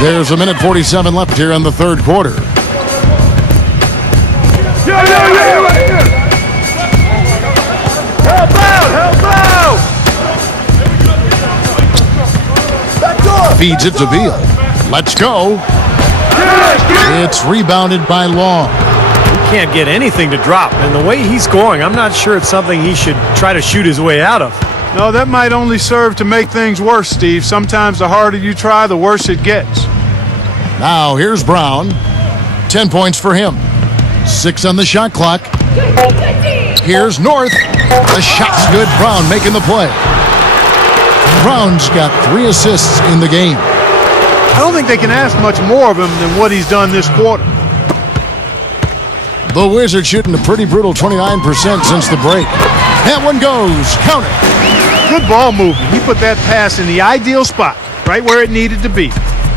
There's 1:47 left here in the third quarter. Help out! Help out! Feeds it to Beal. Let's go. It's rebounded by Long. He can't get anything to drop. And the way he's scoring, I'm not sure it's something he should try to shoot his way out of. No, that might only serve to make things worse, Steve. Sometimes the harder you try, the worse it gets. Now here's Brown. 10 points for him. 6 on the shot clock. Here's North. The shot's good. Brown making the play. Brown's got 3 assists in the game. I don't think they can ask much more of him than what he's done this quarter. The Wizards shooting a pretty brutal 29% since the break. That one goes. Count it. Good ball movement. He put that pass in the ideal spot, right where it needed to be.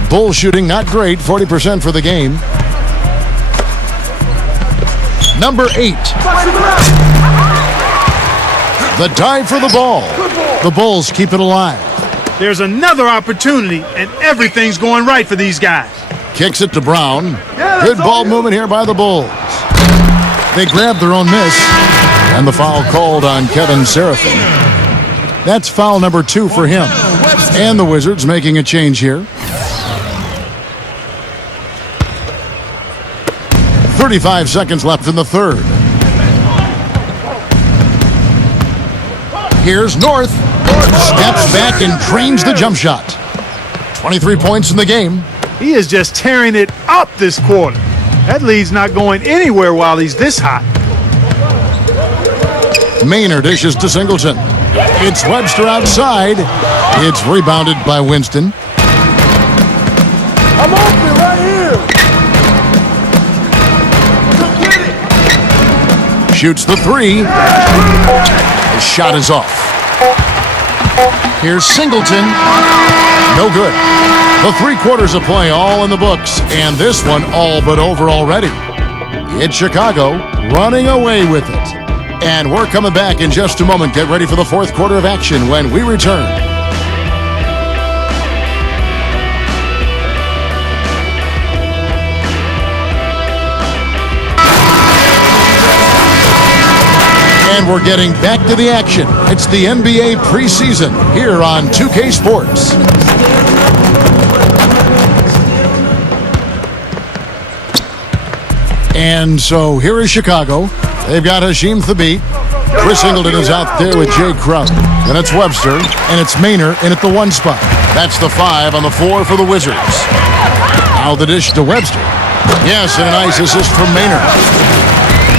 Bull shooting not great, 40% for the game. Number 8. The dive for the ball. The Bulls keep it alive. There's another opportunity, and everything's going right for these guys. Kicks it to Brown. Good ball movement here by the Bulls. They grab their own miss, and the foul called on Kevin Seraphin. That's foul number 2 for him. And the Wizards making a change here. 35 seconds left in the third. Here's North. Steps back and drains the jump shot. 23 points in the game. He is just tearing it up this quarter. That lead's not going anywhere while he's this hot. Maynard dishes to Singleton. It's Webster outside. It's rebounded by Winston. I'm open right here. Come get it. Shoots the three. The shot is off. Here's Singleton. No good. The 3 quarters of play all in the books, and this one all but over already. It's Chicago running away with it. And we're coming back in just a moment. Get ready for the 4th quarter of action when we return. And we're getting back to the action. It's the NBA preseason here on 2K Sports. And so here is Chicago. They've got Hasheem Thabit. Chris Singleton is out there with Jay Crowder. Then it's Webster, and it's Maynard in at the 1 spot. That's the 5 on the floor for the Wizards. Now the dish to Webster. Yes, and a nice assist from Maynard.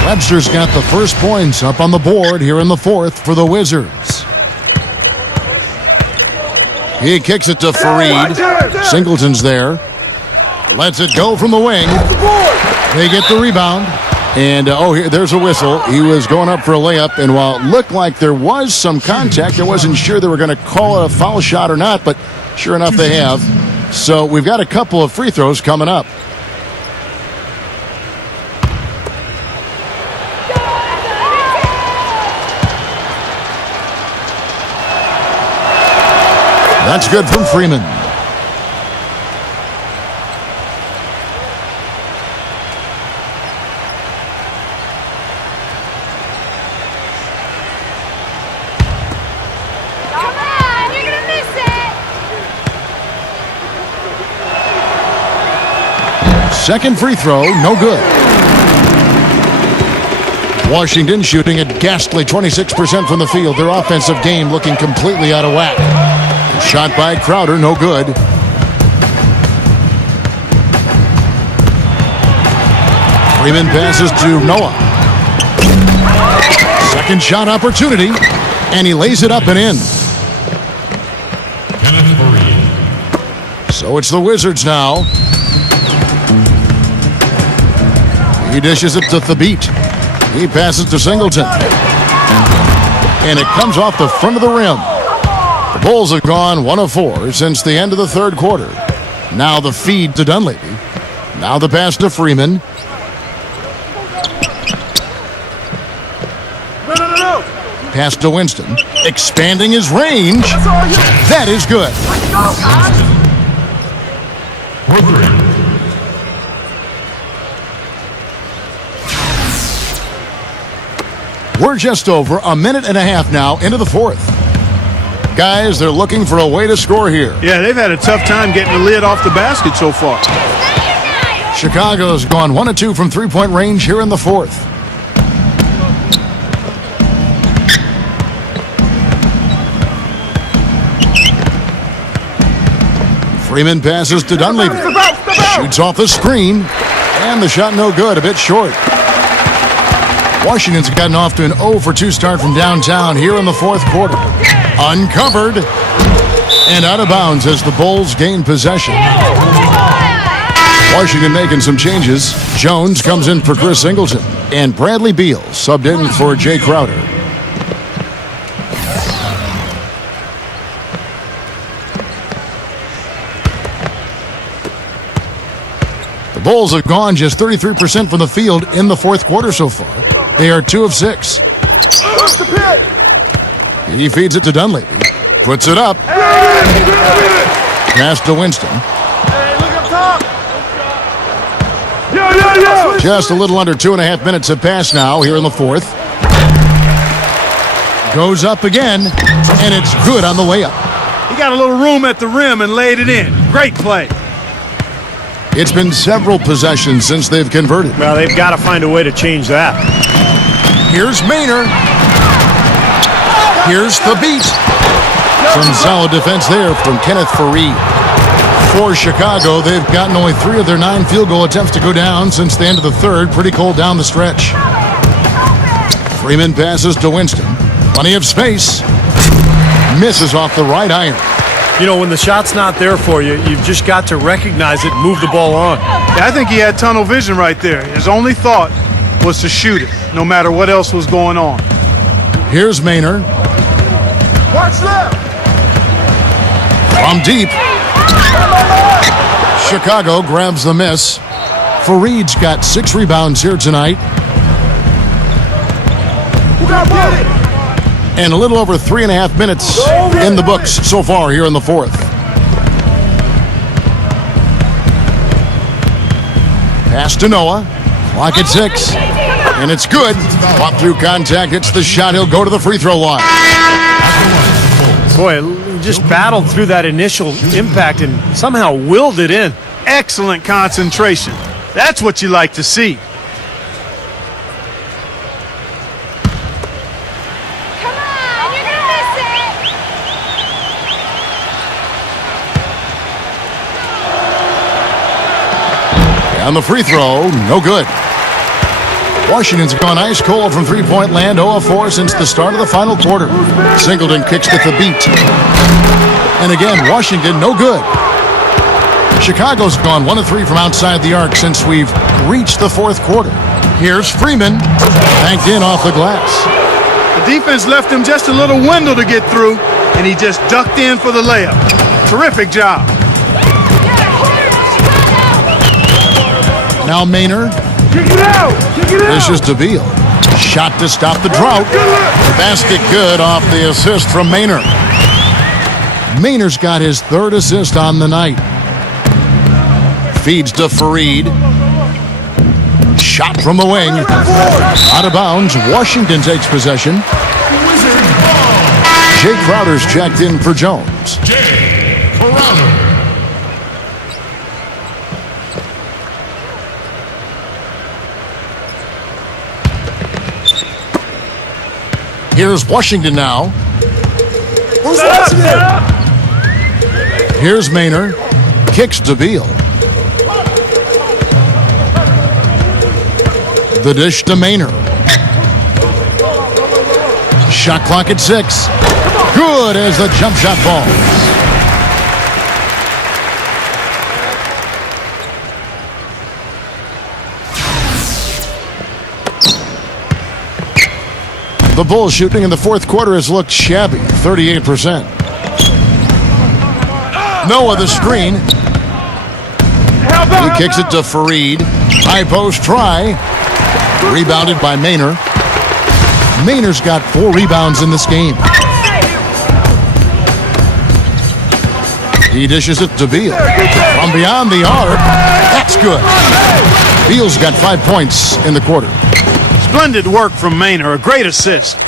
Webster's got the first points up on the board here in the 4th for the Wizards. He kicks it to Fareed. Singleton's there. Lets it go from the wing. They get the rebound. And, here, there's a whistle. He was going up for a layup, and while it looked like there was some contact, I wasn't sure they were going to call it a foul shot or not, but sure enough they have. So we've got a couple of free throws coming up. That's good from Freeman. Second free throw, no good. Washington shooting at ghastly 26% from the field. Their offensive game looking completely out of whack. Shot by Crowder, no good. Freeman passes to Noah. Second shot opportunity, and he lays it up and in. So it's the Wizards now. He dishes it to Thabit. He passes to Singleton. And it comes off the front of the rim. The Bulls have gone 1 of 4 since the end of the 3rd quarter. Now the feed to Dunleavy. Now the pass to Freeman. No. Pass to Winston. Expanding his range. That is good. We're just over a minute and a half now into the 4th. Guys, they're looking for a way to score here. Yeah, they've had a tough time getting the lid off the basket so far. Chicago's gone 1 of 2 from 3-point range here in the 4th. Freeman passes to Dunleavy. Shoots off the screen. And the shot no good, a bit short. Washington's gotten off to an 0 for 2 start from downtown here in the 4th quarter. Uncovered and out of bounds as the Bulls gain possession. Washington making some changes. Jones comes in for Chris Singleton, and Bradley Beal subbed in for Jay Crowder. The Bulls have gone just 33% from the field in the 4th quarter so far. They are 2 of 6. He feeds it to Dunleavy. Puts it up. Pass to Winston. Just a little under 2.5 minutes have passed now here in the 4th. Goes up again, and it's good on the layup. He got a little room at the rim and laid it in. Great play. It's been several possessions since they've converted. Well, they've got to find a way to change that. Here's Maynard. Here's the beat. Some solid defense there from Kenneth Fareed. For Chicago, they've gotten only 3 of their 9 field goal attempts to go down since the end of the third. Pretty cold down the stretch. Freeman passes to Winston. Plenty of space. Misses off the right iron. You know, when the shot's not there for you, you've just got to recognize it and move the ball on. Yeah, I think he had tunnel vision right there. His only thought was to shoot it, no matter what else was going on. Here's Maynard. Watch left. From deep. Chicago grabs the miss. Fareed's got 6 rebounds here tonight. Who got it? And a little over 3.5 minutes in the books so far here in the fourth. Pass to Noah. Clock at 6. And it's good. Pop through contact. It's the shot. He'll go to the free throw line. Boy, just battled through that initial impact and somehow willed it in. Excellent concentration. That's what you like to see. Come on, you're gonna miss it. And the free throw, no good. Washington's gone ice cold from three-point land, 0-4 since the start of the final quarter. Singleton kicks with the beat. And again, Washington, no good. Chicago's gone 1-3 from outside the arc since we've reached the fourth quarter. Here's Freeman, banked in off the glass. The defense left him just a little window to get through, and he just ducked in for the layup. Terrific job. Now Maynard. Kick it out. Kick it out. This is DeVille. Shot to stop the drought. The basket good off the assist from Maynard. Maynard's got his 3rd assist on the night. Feeds to Fareed. Shot from the wing. Out of bounds. Washington takes possession. Jay Crowder's checked in for Jones. Jay Crowder. Here's Washington now. Who's watching it? Here's Maynard. Kicks DeVille. The dish to Maynard. Shot clock at 6. Good as the jump shot falls. The Bulls shooting in the fourth quarter has looked shabby, 38%. Noah the screen. He kicks it to Fareed. High post try. Rebounded by Maynard. Maynard's got 4 rebounds in this game. He dishes it to Beal. From beyond the arc. That's good. Beal's got 5 points in the quarter. Splendid work from Maynard. A great assist.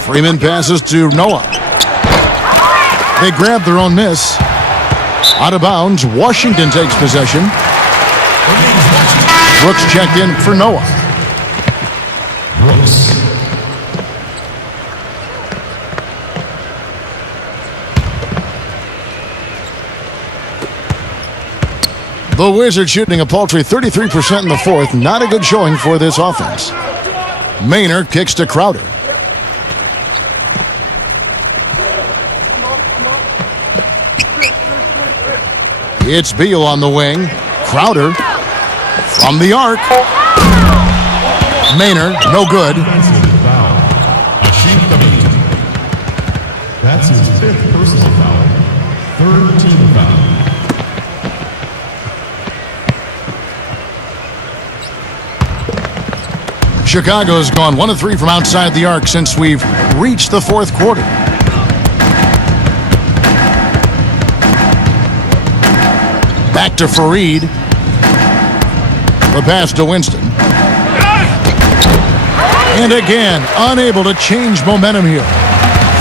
Freeman passes to Noah. They grab their own miss. Out of bounds. Washington takes possession. Brooks checked in for Noah. Brooks. The Wizards shooting a paltry 33% in the fourth. Not a good showing for this offense. Maynard kicks to Crowder. It's Beal on the wing. Crowder from the arc. Maynard, no good. That's his 5th personal foul. 3rd team foul. Chicago's gone 1-3 from outside the arc since we've reached the fourth quarter. Back to Fareed. The pass to Winston. And again, unable to change momentum here.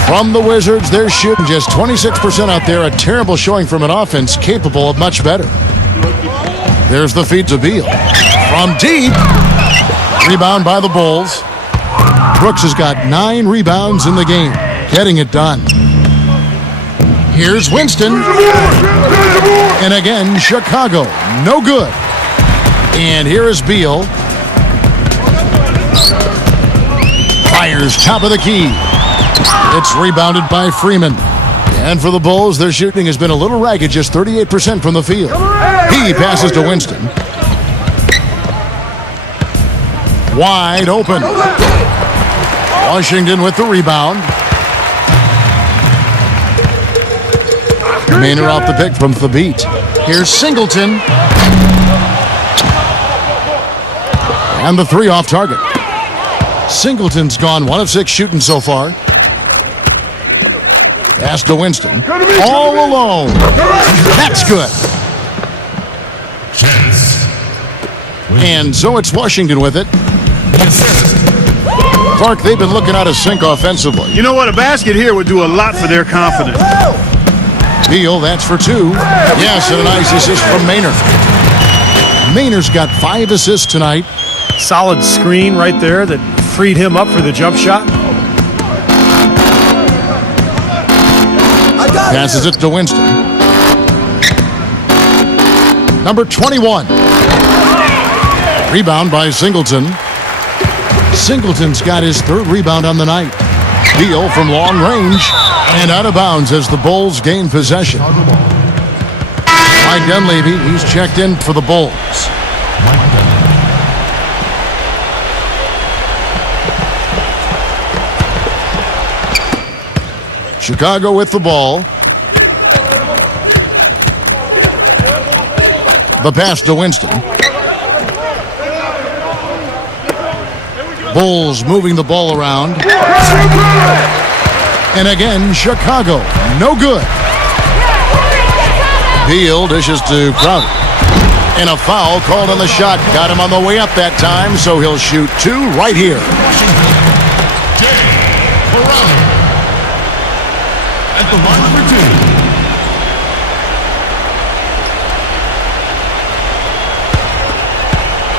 From the Wizards, they're shooting just 26% out there. A terrible showing from an offense capable of much better. There's the feed to Beal. From deep. Rebound by the Bulls. Brooks has got 9 rebounds in the game, getting it done. Here's Winston. And again, Chicago. No good. And here is Beal. Fires top of the key. It's rebounded by Freeman. And for the Bulls, their shooting has been a little ragged, just 38% from the field. He passes to Winston. Wide open. Washington with the rebound. Maynard off the pick from Thabit. Here's Singleton. And the 3 off target. Singleton's gone 1 of 6 shooting so far. Pass to Winston. All alone. That's good. And so it's Washington with it. Clark, they've been looking out of sync offensively. You know what? A basket here would do a lot for their confidence. Beal, that's for 2. Yes, and a nice assist from Maynard. Maynard's got 5 assists tonight. Solid screen right there that freed him up for the jump shot. Passes it to Winston. Number 21. Rebound by Singleton. Singleton's got his 3rd rebound on the night. Beal from long range and out of bounds as the Bulls gain possession. Mike Dunleavy, he's checked in for the Bulls. Chicago with the ball. The pass to Winston. Bulls moving the ball around. And again, Chicago. No good. Beal dishes to Crowder. And a foul called on the shot. Got him on the way up that time, so he'll shoot 2 right here. At the line for 2.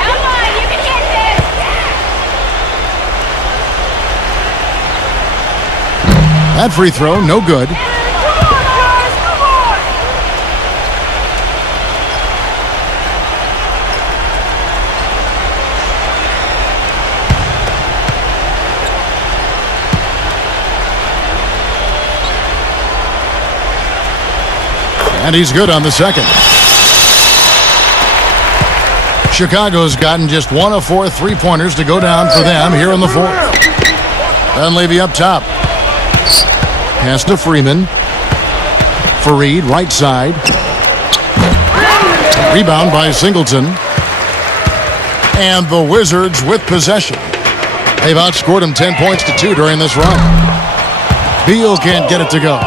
Come on, you can hit this. That free throw, no good. Come on, guys, come on. And he's good on the second. Chicago's gotten just 1 of 4 3-pointers to go down for them here in the 4th. Dunleavy up top. Pass to Freeman. Fareed, right side. Rebound by Singleton. And the Wizards with possession. They've outscored them 10 points to 2 during this run. Beal can't get it to go.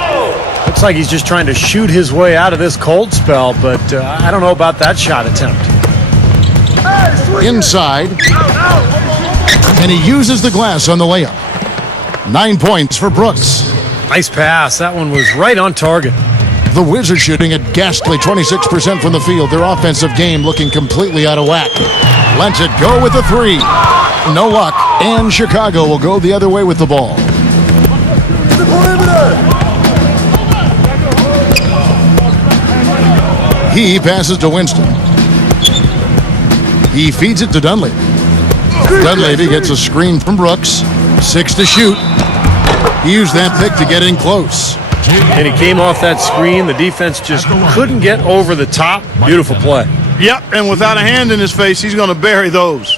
Looks like he's just trying to shoot his way out of this cold spell, but I don't know about that shot attempt. Inside. And he uses the glass on the layup. 9 points for Brooks. Nice pass. That one was right on target. The Wizards shooting at ghastly 26% from the field. Their offensive game looking completely out of whack. Lets it go with the 3. No luck. And Chicago will go the other way with the ball. He passes to Winston. He feeds it to Dunleavy. Dunleavy gets a screen from Brooks. 6 to shoot. He used that pick to get in close. And he came off that screen. The defense just couldn't get over the top. Beautiful play. Yep, and without a hand in his face, he's going to bury those.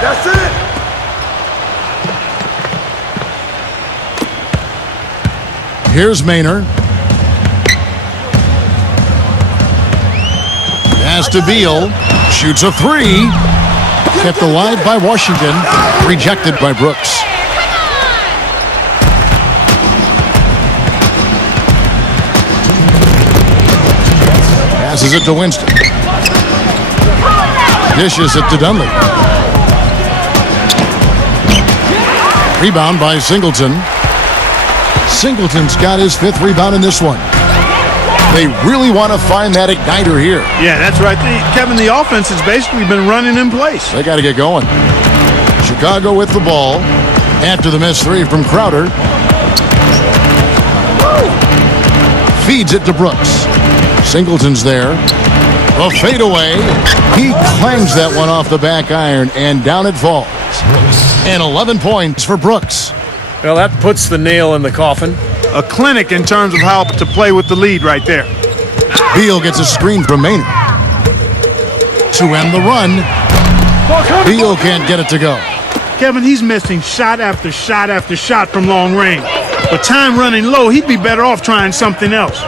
That's it. Here's Maynard. Pass to Beal. Shoots a 3. Kept alive by Washington. Rejected by Brooks. Passes it to Winston. Dishes it to Dunleavy. Rebound by Singleton. Singleton's got his 5th rebound in this one. They really want to find that igniter here. Yeah, that's right. Kevin, the offense has basically been running in place. They got to get going. Chicago with the ball after the missed 3 from Crowder. Feeds it to Brooks. Singleton's there. A fadeaway. He clangs that one off the back iron, and down it falls. And 11 points for Brooks. Well, that puts the nail in the coffin. A clinic in terms of how to play with the lead right there. Beal gets a screen from Maynard. To end the run. Beal can't get it to go. Kevin, he's missing shot after shot after shot from long range. With time running low, he'd be better off trying something else.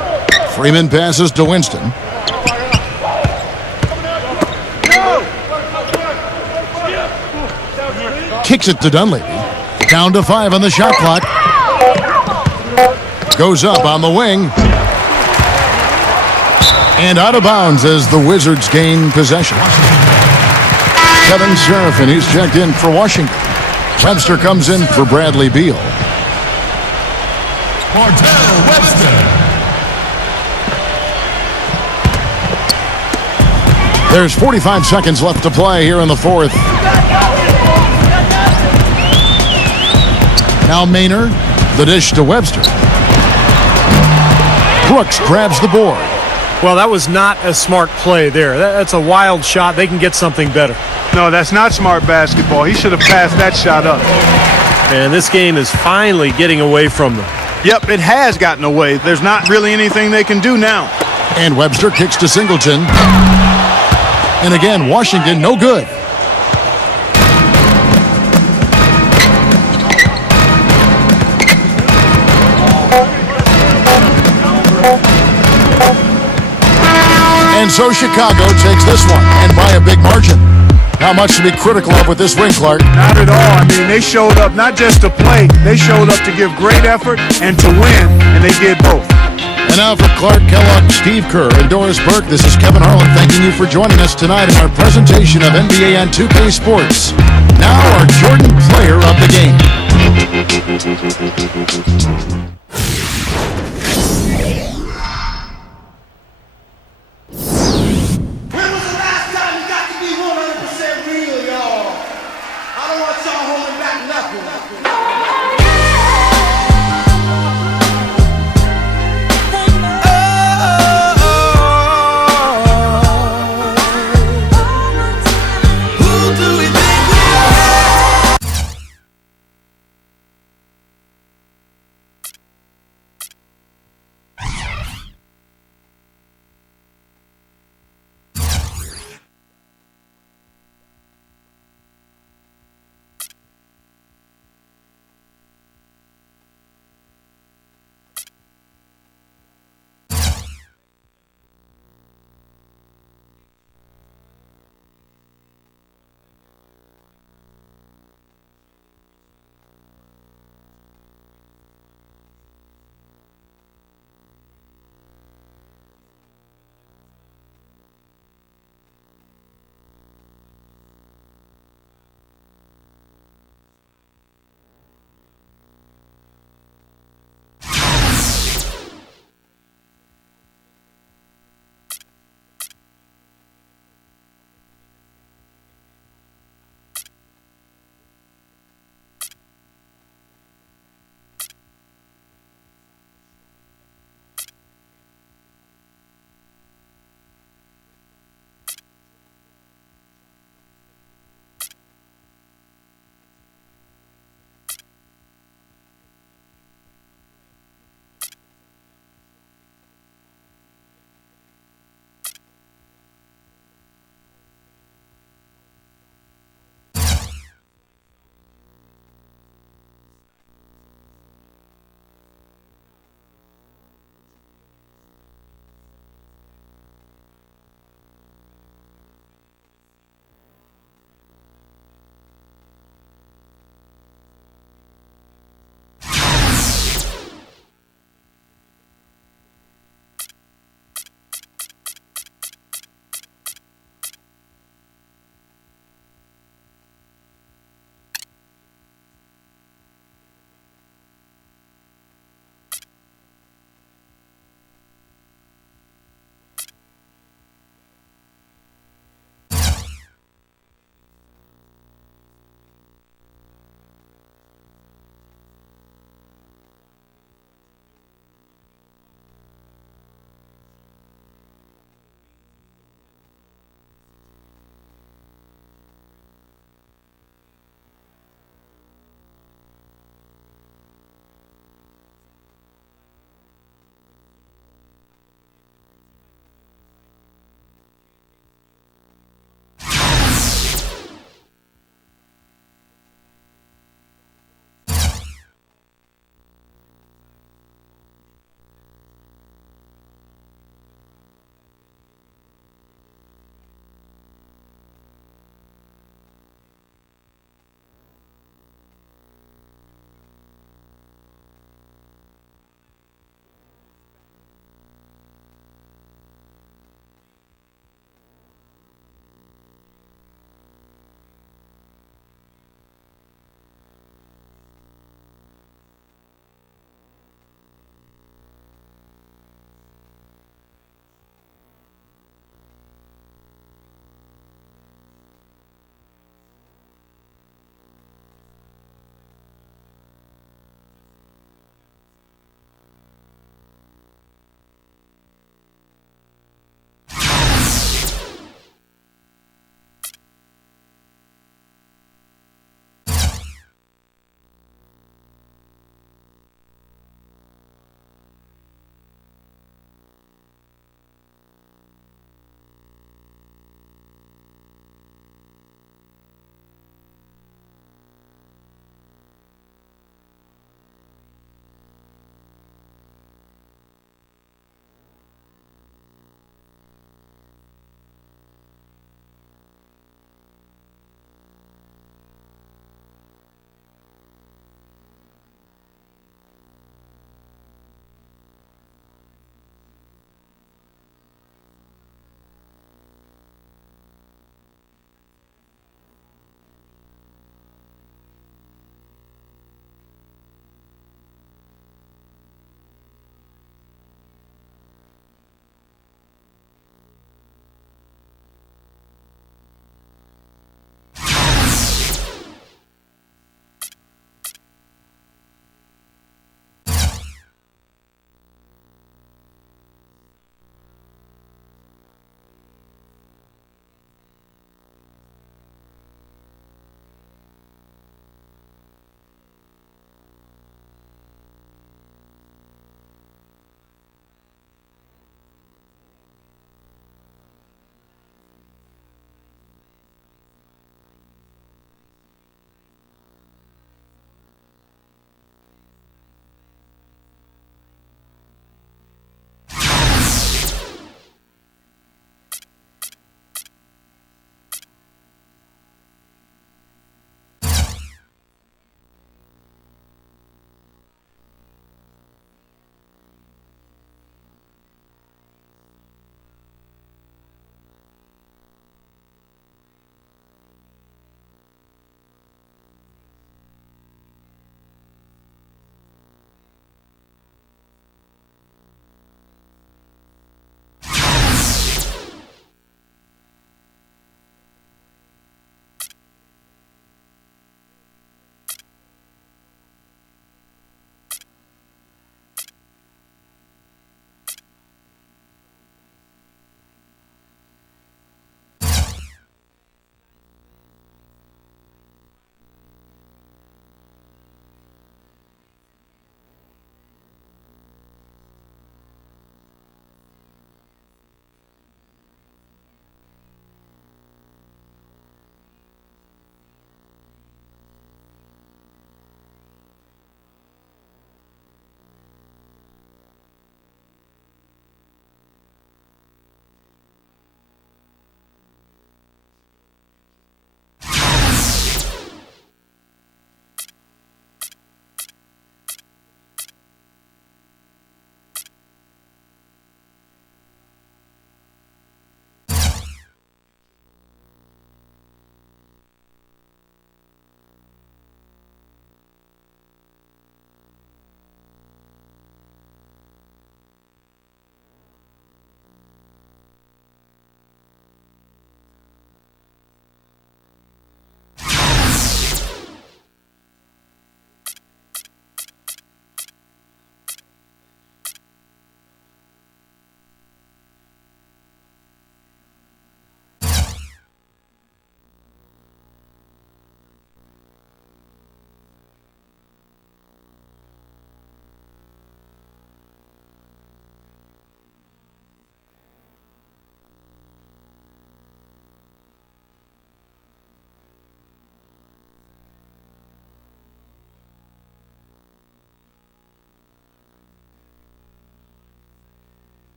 Freeman passes to Winston. Kicks it to Dunleavy. Down to 5 on the shot clock. Goes up on the wing. And out of bounds as the Wizards gain possession. Kevin Serafin, he's checked in for Washington. Webster comes in for Bradley Beal. Webster. There's 45 seconds left to play here in the 4th. Now Maynard, the dish to Webster. Brooks grabs the board. Well, that was not a smart play there. That's a wild shot. They can get something better. No, that's not smart basketball. He should have passed that shot up. And this game is finally getting away from them. Yep, it has gotten away. There's not really anything they can do now. And Webster kicks to Singleton. And again, Washington, no good. And so Chicago takes this one, and by a big margin. Not much to be critical of with this win, Clark. Not at all. I mean, they showed up not just to play, they showed up to give great effort and to win, and they did both. And now for Clark Kellogg, Steve Kerr, and Doris Burke, this is Kevin Harlan thanking you for joining us tonight in our presentation of NBA on 2K Sports. Now our Jordan Player of the Game.